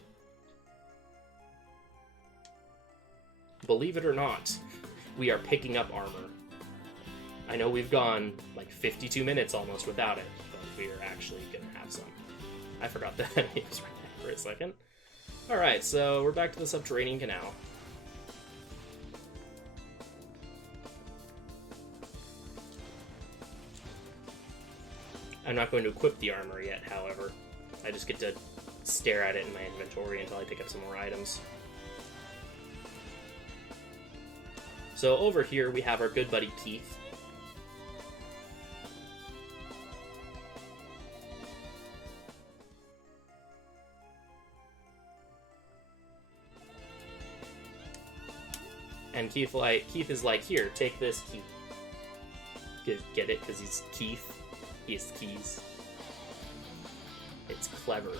Believe it or not, we are picking up armor. I know we've gone like 52 minutes almost without it, but we are actually going to have some. I forgot that enemy was right there for a second. Alright, so we're back to the subterranean canal. I'm not going to equip the armor yet, however. I just get to stare at it in my inventory until I pick up some more items. So over here we have our good buddy Keith. And Keith is like, here, take this, Keith. Get it? Because he's Keith. He has keys. It's clever.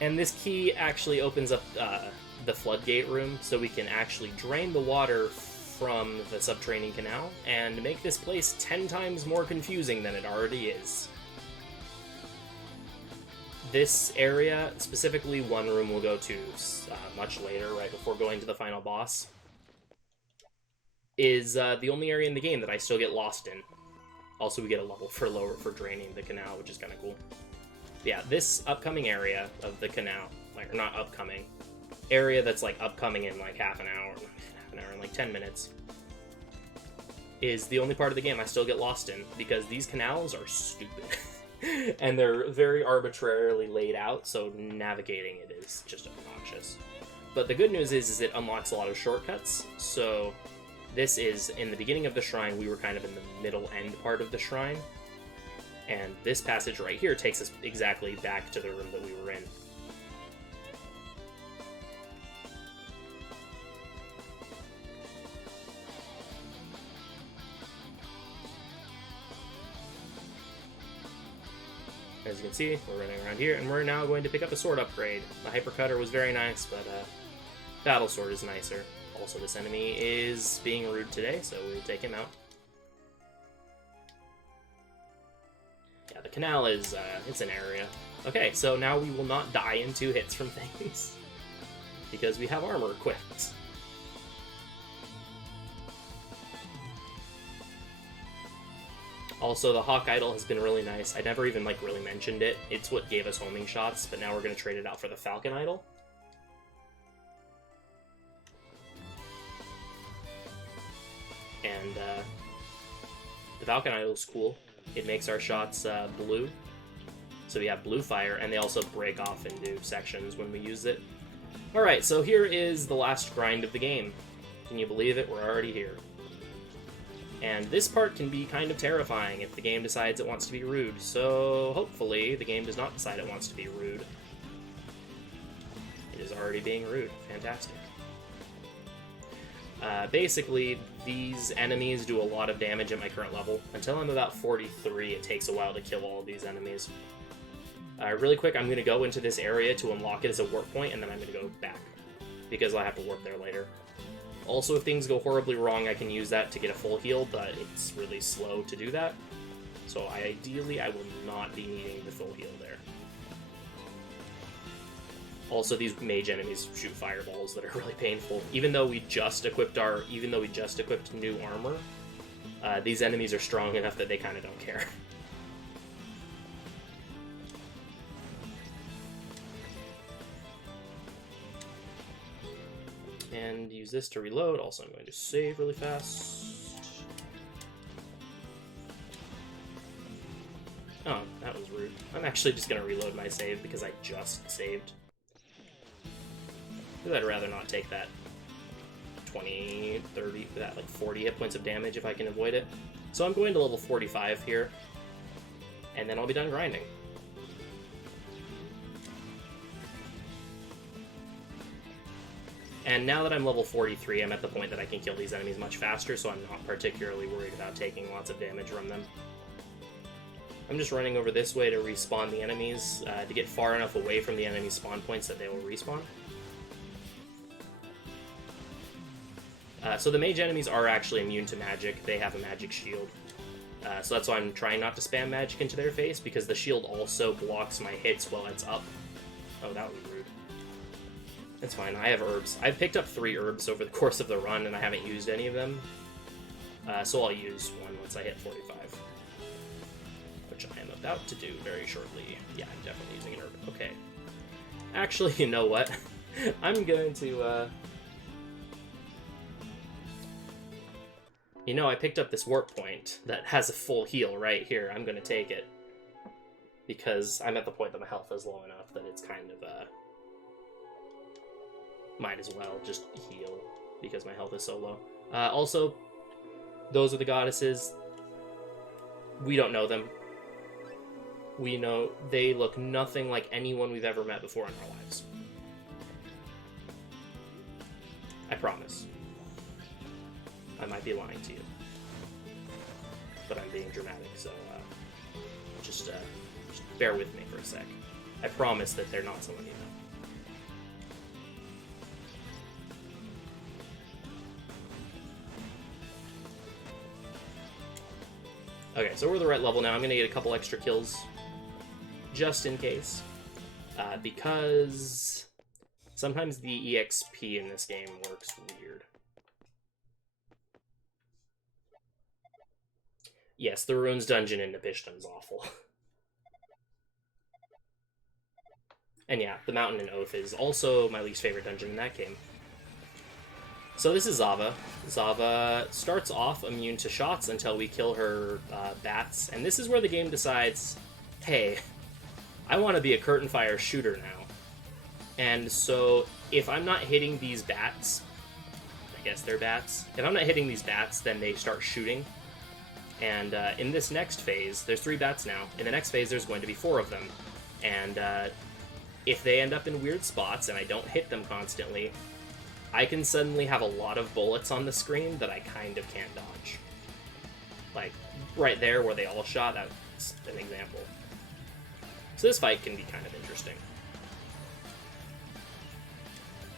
And this key actually opens up the floodgate room, so we can actually drain the water from the subterranean canal and make this place 10 times more confusing than it already is. This area, specifically one room we'll go to much later, right before going to the final boss, is the only area in the game that I still get lost in. Also, we get a level for draining the canal, which is kind of cool. Yeah, this upcoming area of the canal, like, or not upcoming, area that's like upcoming in like half an hour, in like 10 minutes, is the only part of the game I still get lost in, because these canals are stupid. And they're very arbitrarily laid out, so navigating it is just obnoxious. But the good news is it unlocks a lot of shortcuts, so this is, in the beginning of the shrine, we were kind of in the middle end part of the shrine, and this passage right here takes us exactly back to the room that we were in. As you can see, we're running around here, and we're now going to pick up a sword upgrade. The Hypercutter was very nice, but Battle Sword is nicer. Also, this enemy is being rude today, so we'll take him out. Yeah, the canal is, it's an area. Okay, so now we will not die in 2 hits from things, because we have armor equipped. Also, the Hawk Idol has been really nice. I never even, like, really mentioned it. It's what gave us homing shots, but now we're going to trade it out for the Falcon Idol. And, the Falcon Idol is cool. It makes our shots, blue. So we have blue fire, and they also break off into sections when we use it. Alright, so here is the last grind of the game. Can you believe it? We're already here. And this part can be kind of terrifying if the game decides it wants to be rude, so hopefully the game does not decide it wants to be rude. It is already being rude. Fantastic. Basically, these enemies do a lot of damage at my current level. Until I'm about 43, it takes a while to kill all of these enemies. Really quick, I'm going to go into this area to unlock it as a warp point, and then I'm going to go back, because I have to warp there later. Also, if things go horribly wrong, I can use that to get a full heal, but it's really slow to do that. So ideally, I will not be needing the full heal there. Also, these mage enemies shoot fireballs that are really painful. Even though we just equipped new armor, these enemies are strong enough that they kind of don't care. And use this to reload. Also, I'm going to save really fast. Oh, that was rude. I'm actually just going to reload my save because I just saved. I'd rather not take that 20, 30, that like 40 hit points of damage if I can avoid it. So I'm going to level 45 here, and then I'll be done grinding. And now that I'm level 43, I'm at the point that I can kill these enemies much faster, so I'm not particularly worried about taking lots of damage from them. I'm just running over this way to respawn the enemies, to get far enough away from the enemy spawn points that they will respawn. So the mage enemies are actually immune to magic. They have a magic shield. So that's why I'm trying not to spam magic into their face, because the shield also blocks my hits while it's up. Oh, that was rude. It's fine, I have herbs. I've picked up 3 herbs over the course of the run, and I haven't used any of them. So I'll use one once I hit 45. Which I am about to do very shortly. Yeah, I'm definitely using an herb. Okay. Actually, you know what? I'm going to, You know, I picked up this warp point that has a full heal right here. I'm going to take it. Because I'm at the point that my health is low enough that it's kind of, might as well just heal, because my health is so low. Also, those are the goddesses. We don't know them. We know they look nothing like anyone we've ever met before in our lives. I promise. I might be lying to you. But I'm being dramatic, so just bear with me for a sec. I promise that they're not someone you know. Okay, so we're the right level now. I'm going to get a couple extra kills, just in case. Because sometimes the EXP in this game works weird. Yes, the Ruins dungeon in Nabishtan is awful. And yeah, the Mountain and Oath is also my least favorite dungeon in that game. So this is Zava. Zava starts off immune to shots until we kill her bats, and this is where the game decides, hey, I want to be a curtain fire shooter now. And so if I'm not hitting these bats, I guess they're bats, if I'm not hitting these bats, then they start shooting. And in this next phase, there's 3 bats now. In the next phase, there's going to be 4 of them. And if they end up in weird spots and I don't hit them constantly, I can suddenly have a lot of bullets on the screen that I kind of can't dodge. Like, right there where they all shot, that's an example. So this fight can be kind of interesting.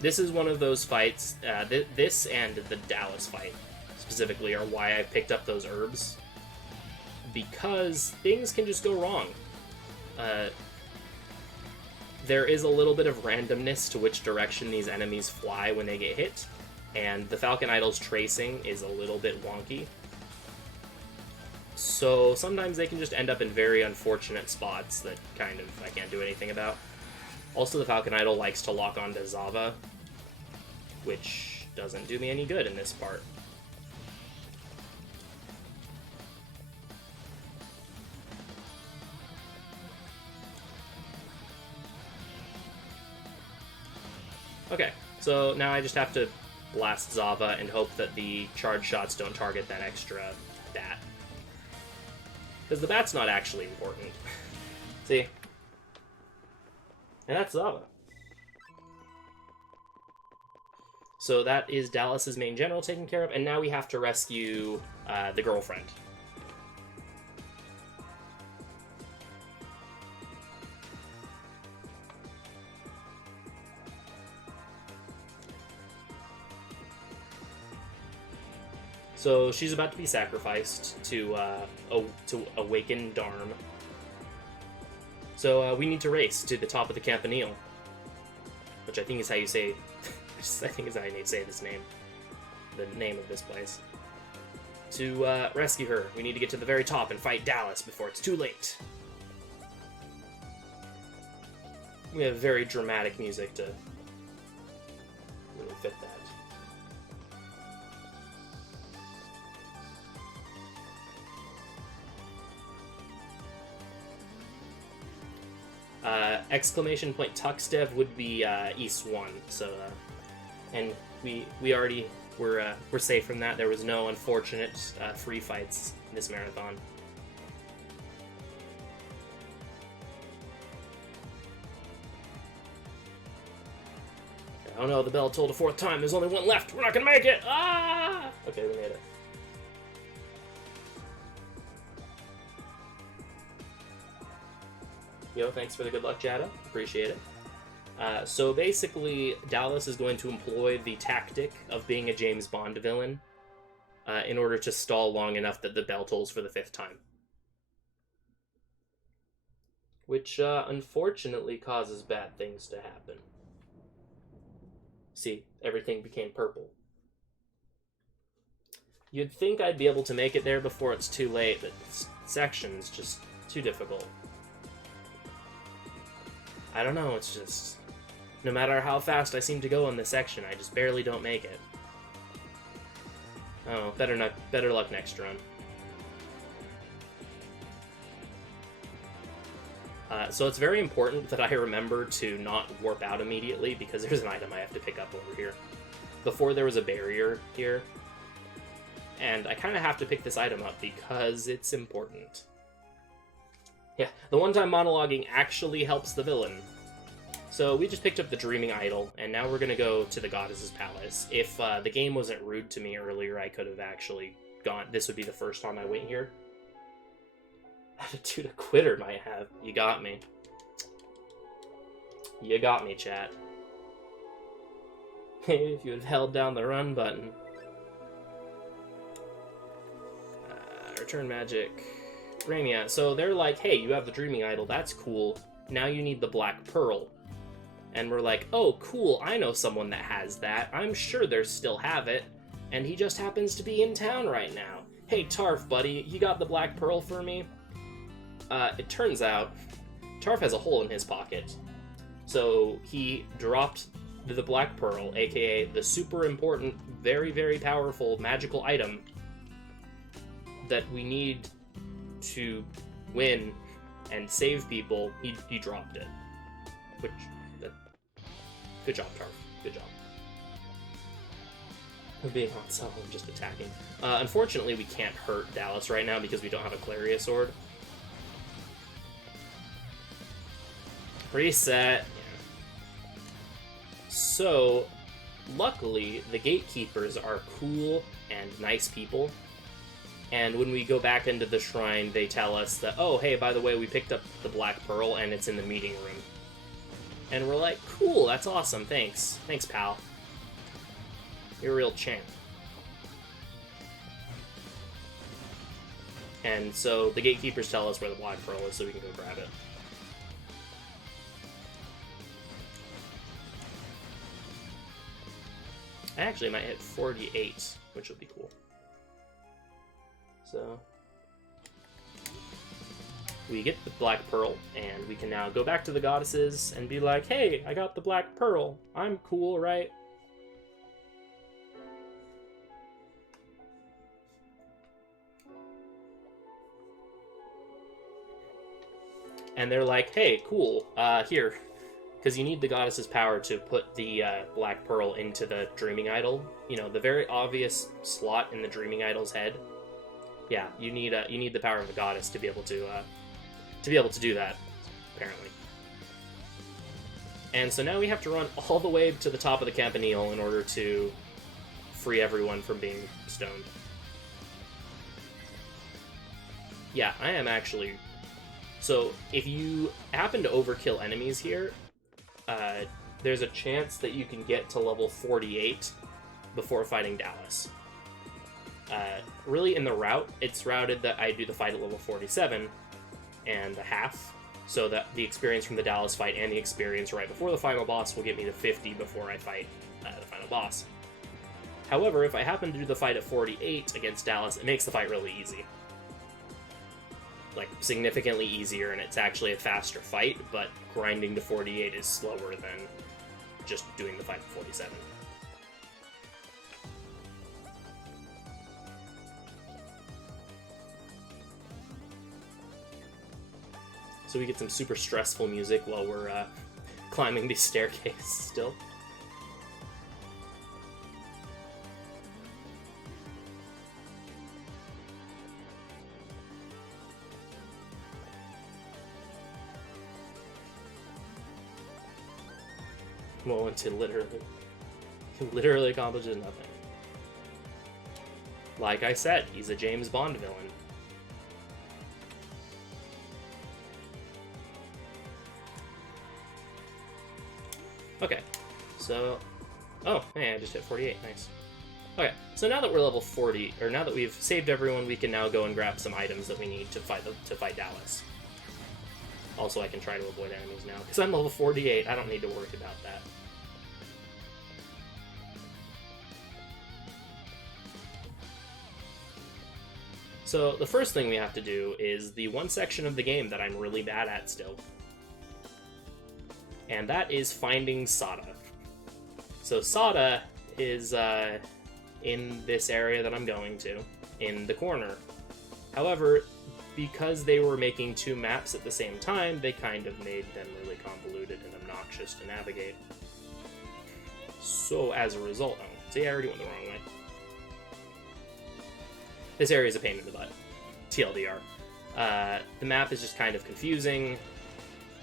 this is one of those fights, this and the Dallas fight specifically are why I picked up those herbs. Because things can just go wrong. There is a little bit of randomness to which direction these enemies fly when they get hit, and the Falcon Idol's tracing is a little bit wonky. So sometimes they can just end up in very unfortunate spots that kind of I can't do anything about. Also, the Falcon Idol likes to lock onto Zava, which doesn't do me any good in this part. Okay, so now I just have to blast Zava and hope that the charge shots don't target that extra bat. Because the bat's not actually important. See? And that's Zava. So that is Dallas's main general taken care of, and now we have to rescue the girlfriend. So she's about to be sacrificed to awaken Darm. So we need to race to the top of the Campanile, which I think is how you say. I think is how you need to say this name, the name of this place. To rescue her, we need to get to the very top and fight Dallas before it's too late. We have very dramatic music to really fit that. Exclamation point Tuxdev would be East 1, so and we already we're safe from that. There was no unfortunate free fights in this marathon. Oh no, the bell tolled a fourth time. There's only one left. We're not gonna make it. Ah! Okay, we made it. Yo, thanks for the good luck, Jada. Appreciate it. So basically, Dallas is going to employ the tactic of being a James Bond villain in order to stall long enough that the bell tolls for the 5th time. Which, unfortunately, causes bad things to happen. See, everything became purple. You'd think I'd be able to make it there before it's too late, but this section's just too difficult. I don't know, it's just... No matter how fast I seem to go in this section, I just barely don't make it. Oh, better luck next run. So it's very important that I remember to not warp out immediately, because there's an item I have to pick up over here. Before there was a barrier here, and I kind of have to pick this item up because it's important. Yeah, the one-time monologuing actually helps the villain. So we just picked up the Dreaming Idol, and now we're going to go to the Goddess's Palace. If the game wasn't rude to me earlier, I could have actually gone. This would be the first time I went here. Attitude a quitter might have. You got me. You got me, chat. If you had held down the run button. Return magic. Ramia. So they're like, hey, you have the Dreaming Idol, that's cool. Now you need the Black Pearl. And we're like, oh, cool, I know someone that has that. I'm sure they still have it. And he just happens to be in town right now. Hey, Tarf, buddy, you got the Black Pearl for me? It turns out, Tarf has a hole in his pocket. So he dropped the Black Pearl, aka the super important, very, very powerful magical item that we need to win and save people. He dropped it. Which, good job, Tarf. Good job. Being on someone just attacking. Unfortunately, we can't hurt Dallas right now because we don't have a Claria Sword. Reset. Yeah. So, luckily, the gatekeepers are cool and nice people. And when we go back into the shrine, they tell us that, oh, hey, by the way, we picked up the Black Pearl and it's in the meeting room. And we're like, cool, that's awesome, thanks. Thanks, pal. You're a real champ. And so the gatekeepers tell us where the Black Pearl is so we can go grab it. I actually might hit 48, which would be cool. So we get the Black Pearl, and we can now go back to the goddesses and be like, hey, I got the Black Pearl. I'm cool, right? And they're like, hey, cool, here. Because you need the goddess's power to put the Black Pearl into the Dreaming Idol. You know, the very obvious slot in the Dreaming Idol's head. Yeah, you need the power of the goddess to be able to do that, apparently. And so now we have to run all the way to the top of the Campanile in order to free everyone from being stoned. Yeah, I am actually... So, if you happen to overkill enemies here, there's a chance that you can get to level 48 before fighting Dallas. Really, in the route, it's routed that I do the fight at level 47 and a half, so that the experience from the Dallas fight and the experience right before the final boss will get me to 50 before I fight the final boss. However, if I happen to do the fight at 48 against Dallas, it makes the fight really easy. Like, significantly easier, and it's actually a faster fight, but grinding to 48 is slower than just doing the fight at 47. So we get some super stressful music while we're climbing the staircase still. Well, until literally accomplishes nothing. Like I said, he's a James Bond villain. Okay, so... Oh, hey, I just hit 48, nice. Okay, so now that we're level 40, or now that we've saved everyone, we can now go and grab some items that we need to fight Dallas. Also, I can try to avoid enemies now, because I'm level 48, I don't need to worry about that. So, the first thing we have to do is the one section of the game that I'm really bad at still. And that is finding Sada. So Sada is in this area that I'm going to, in the corner. However, because they were making two maps at the same time, they kind of made them really convoluted and obnoxious to navigate. So as a result, see, I already went the wrong way. This area is a pain in the butt. TLDR. The map is just kind of confusing,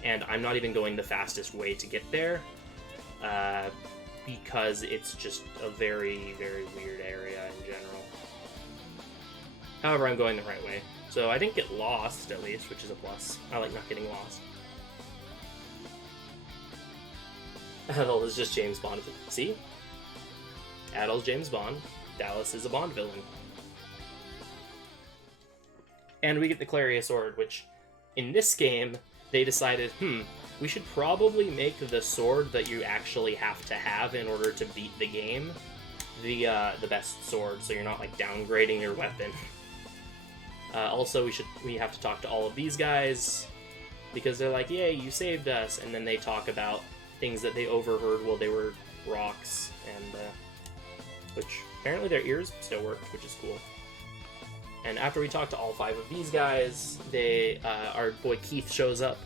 and I'm not even going the fastest way to get there, because it's just a very, very weird area in general. However, I'm going the right way. So I didn't get lost, at least, which is a plus. I like not getting lost. Adol is just James Bond. See? Adol's James Bond. Dallas is a Bond villain. And we get the Claria Sword, which, in this game, they decided, we should probably make the sword that you actually have to have in order to beat the game the best sword, so you're not, like, downgrading your weapon. Also, we have to talk to all of these guys, because they're like, yay, you saved us, and then they talk about things that they overheard while they were rocks, and, which, apparently their ears still work, which is cool. And after we talk to all 5 of these guys, our boy Keith shows up.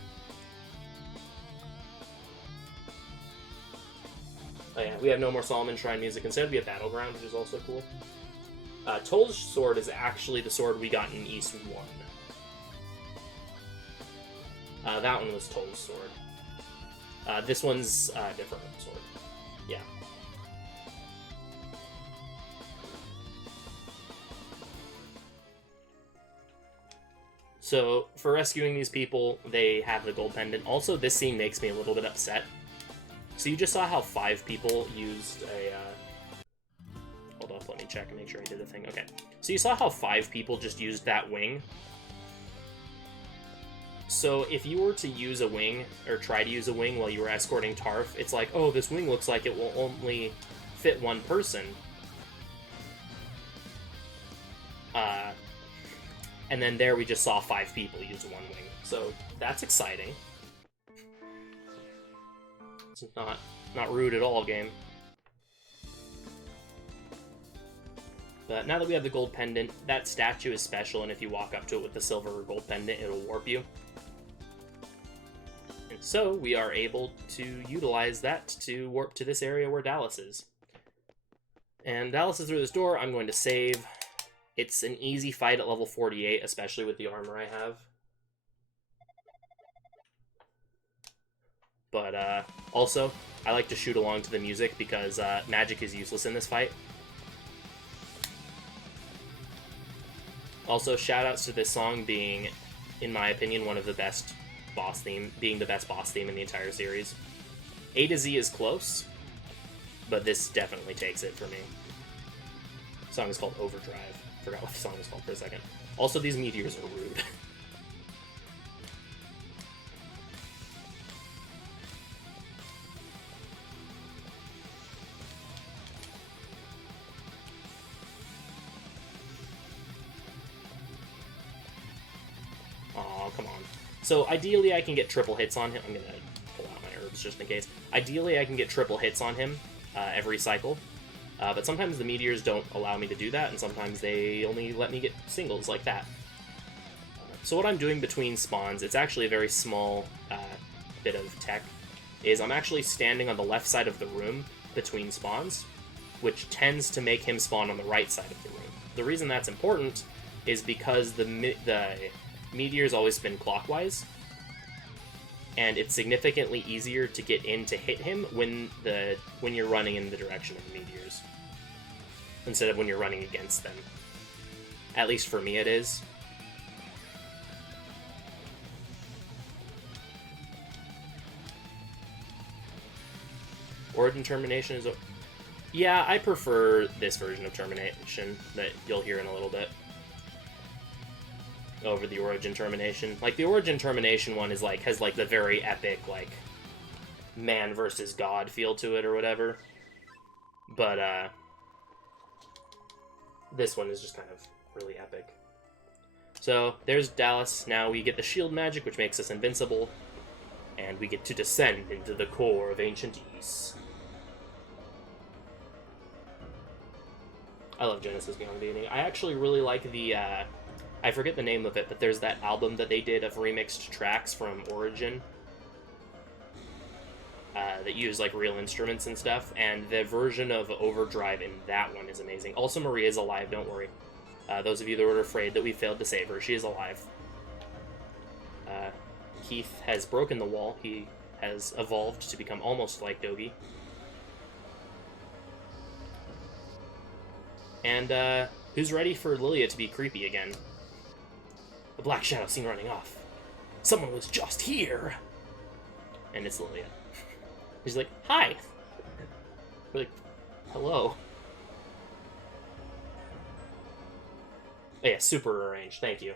Oh yeah, we have no more Salmon Shrine music. Instead, we have Battleground, which is also cool. Toll's sword is actually the sword we got in East 1. That one was Toll's sword. This one's a different sword. Yeah. So, for rescuing these people, they have the gold pendant. Also, this scene makes me a little bit upset, So you just saw how 5 people used a... Hold up, let me check and make sure I did the thing. Okay. So you saw how 5 people just used that wing? So if you were to use a wing, or try to use a wing while you were escorting Tarf, it's like, oh, this wing looks like it will only fit 1 person. And then there we just saw 5 people use 1 wing. So that's exciting. It's not rude at all, game. But now that we have the gold pendant, that statue is special, and if you walk up to it with the silver or gold pendant, it'll warp you. And so we are able to utilize that to warp to this area where Dallas is. And Dallas is through this door. I'm going to save. It's an easy fight at level 48, especially with the armor I have. But also, I like to shoot along to the music because magic is useless in this fight. Also, shoutouts to this song being, in my opinion, one of the best boss theme, being the best boss theme in the entire series. A to Z is close, but this definitely takes it for me. The song is called Overdrive. Forgot what the song was called for a second. Also, these meteors are rude. Aw, come on. So ideally I can get triple hits on him. I'm gonna pull out my herbs just in case. Ideally I can get triple hits on him every cycle. But sometimes the meteors don't allow me to do that, and sometimes they only let me get singles like that. So what I'm doing between spawns, it's actually a very small bit of tech, is I'm actually standing on the left side of the room between spawns, which tends to make him spawn on the right side of the room. The reason that's important is because the meteors always spin clockwise, and it's significantly easier to get in to hit him when you're running in the direction of the meteors, instead of when you're running against them. At least for me it is. Origin Termination is... Yeah, I prefer this version of Termination that you'll hear in a little bit over the Origin Termination. Like, the Origin Termination one is like, has like the very epic, like, man versus god feel to it or whatever. But, this one is just kind of really epic. So, there's Dallas. Now we get the shield magic, which makes us invincible. And we get to descend into the core of Ancient East. I love Genesis Beyond Divinity. I actually really like the, I forget the name of it, but there's that album that they did of remixed tracks from Origin that use, like, real instruments and stuff, and the version of Overdrive in that one is amazing. Also, Maria's alive, don't worry. Those of you that were afraid that we failed to save her, she is alive. Keith has broken the wall. He has evolved to become almost like Dogi. And, who's ready for Lilia to be creepy again? The black shadow seen running off. Someone was just here! And it's Lilia. She's like, hi! We're like, hello. Oh yeah, super arranged, thank you.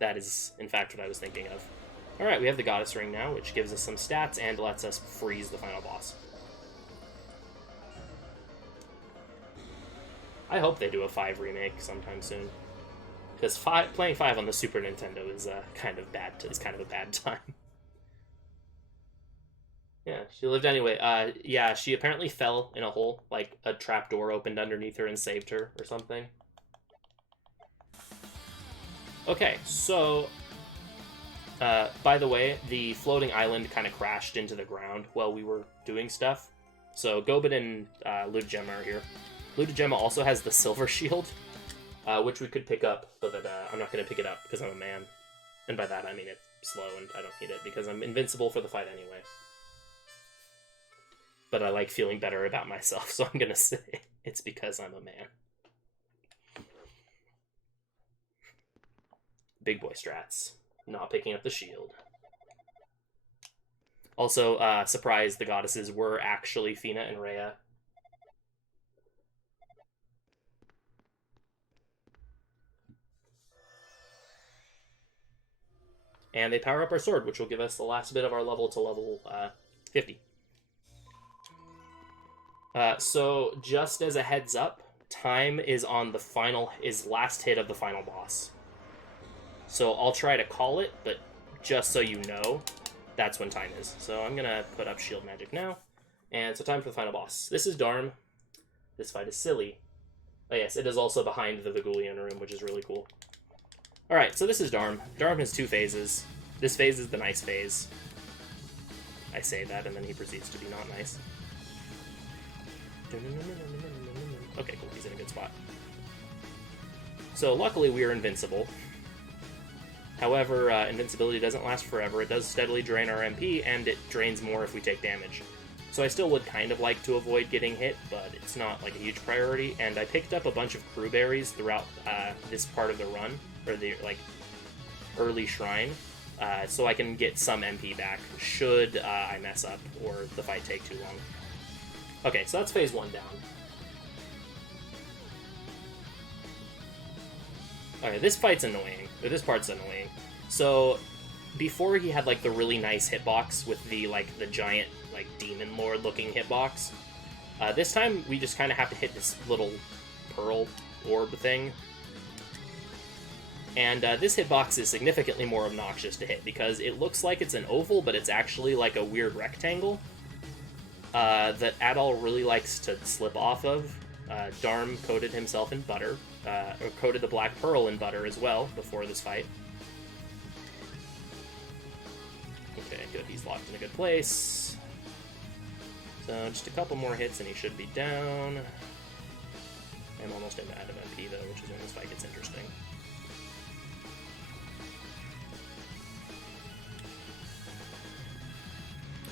That is, in fact, what I was thinking of. Alright, we have the Goddess Ring now, which gives us some stats and lets us freeze the final boss. I hope they do a 5 remake sometime soon. Because playing 5 on the Super Nintendo is kind of a bad time. Yeah, she lived anyway. Yeah, she apparently fell in a hole, like a trap door opened underneath her and saved her or something. Okay, so by the way, the floating island kind of crashed into the ground while we were doing stuff. So Gobin and Ludogema are here. Ludogema also has the silver shield, which we could pick up, but I'm not going to pick it up because I'm a man. And by that I mean it's slow and I don't need it because I'm invincible for the fight anyway. But I like feeling better about myself, so I'm going to say it's because I'm a man. Big boy strats. Not picking up the shield. Also, surprise, the goddesses were actually Fina and Rhea. And they power up our sword, which will give us the last bit of our level to level 50. So just as a heads up, time is on last hit of the final boss. So I'll try to call it, but just so you know, that's when time is. So I'm gonna put up shield magic now. And so time for the final boss. This is Darm. This fight is silly. Oh yes, it is also behind the Vigulian room, which is really cool. Alright, so this is Darm. Darm has 2 phases. This phase is the nice phase. I say that, and then he proceeds to be not nice. Okay, cool, he's in a good spot. So luckily we are invincible. However, invincibility doesn't last forever. It does steadily drain our MP, and it drains more if we take damage. So I still would kind of like to avoid getting hit, but it's not like a huge priority. And I picked up a bunch of crew berries throughout this part of the run, or the early shrine, so I can get some MP back should I mess up or the fight take too long. Okay, so that's phase 1 down. Okay, this fight's annoying. Or this part's annoying. So before he had like the really nice hitbox with the giant demon lord looking hitbox. This time we just kind of have to hit this little pearl orb thing. And this hitbox is significantly more obnoxious to hit because it looks like it's an oval, but it's actually like a weird rectangle that Adol really likes to slip off of. Darm coated himself in butter, or coated the black pearl in butter as well before this fight. Okay, good. He's locked in a good place. So just a couple more hits and he should be down. I'm almost out of MP though, which is when this fight gets interesting.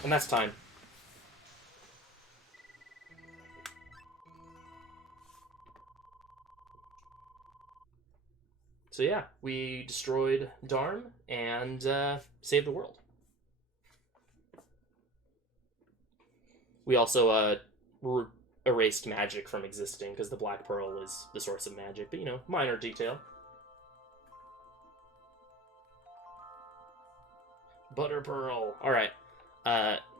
And that's time. So yeah, we destroyed Darm and saved the world. We also erased magic from existing because the Black Pearl is the source of magic, but minor detail. Butter Pearl. Alright.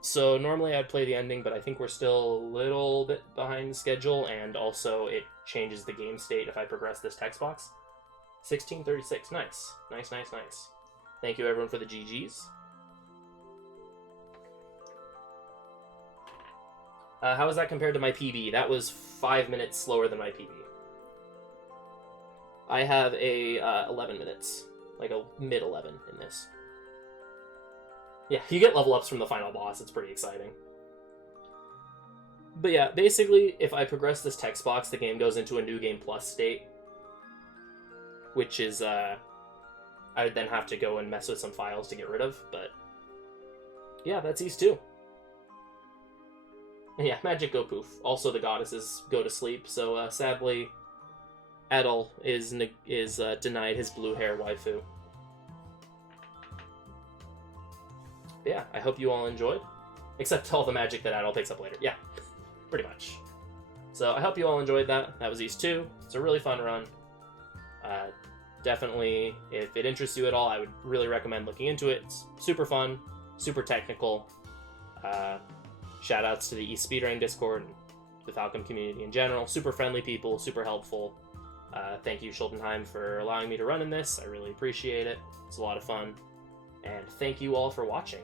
So normally I'd play the ending, but I think we're still a little bit behind schedule, and also it changes the game state if I progress this text box. 1636. Nice. Nice. Thank you everyone for the GGs. How was that compared to my PB? That was 5 minutes slower than my PB. I have a 11 minutes, like a mid 11 in this. Yeah, you get level ups from the final boss. It's pretty exciting. But yeah, basically, if I progress this text box, the game goes into a New Game Plus state. Which is, I would then have to go and mess with some files to get rid of, but... yeah, that's East 2. And yeah, magic go poof. Also, the goddesses go to sleep, so sadly, Adol is denied his blue hair waifu. But yeah, I hope you all enjoyed. Except all the magic that Adol picks up later. Yeah, pretty much. So I hope you all enjoyed that. That was East 2. It's a really fun run. Definitely, if it interests you at all, I would really recommend looking into it. It's super fun, super technical. Shoutouts to the East Speedrunning Discord and the Falcom community in general. Super friendly people, super helpful. Thank you, Schuldenheim, for allowing me to run in this. I really appreciate it. It's a lot of fun. And thank you all for watching.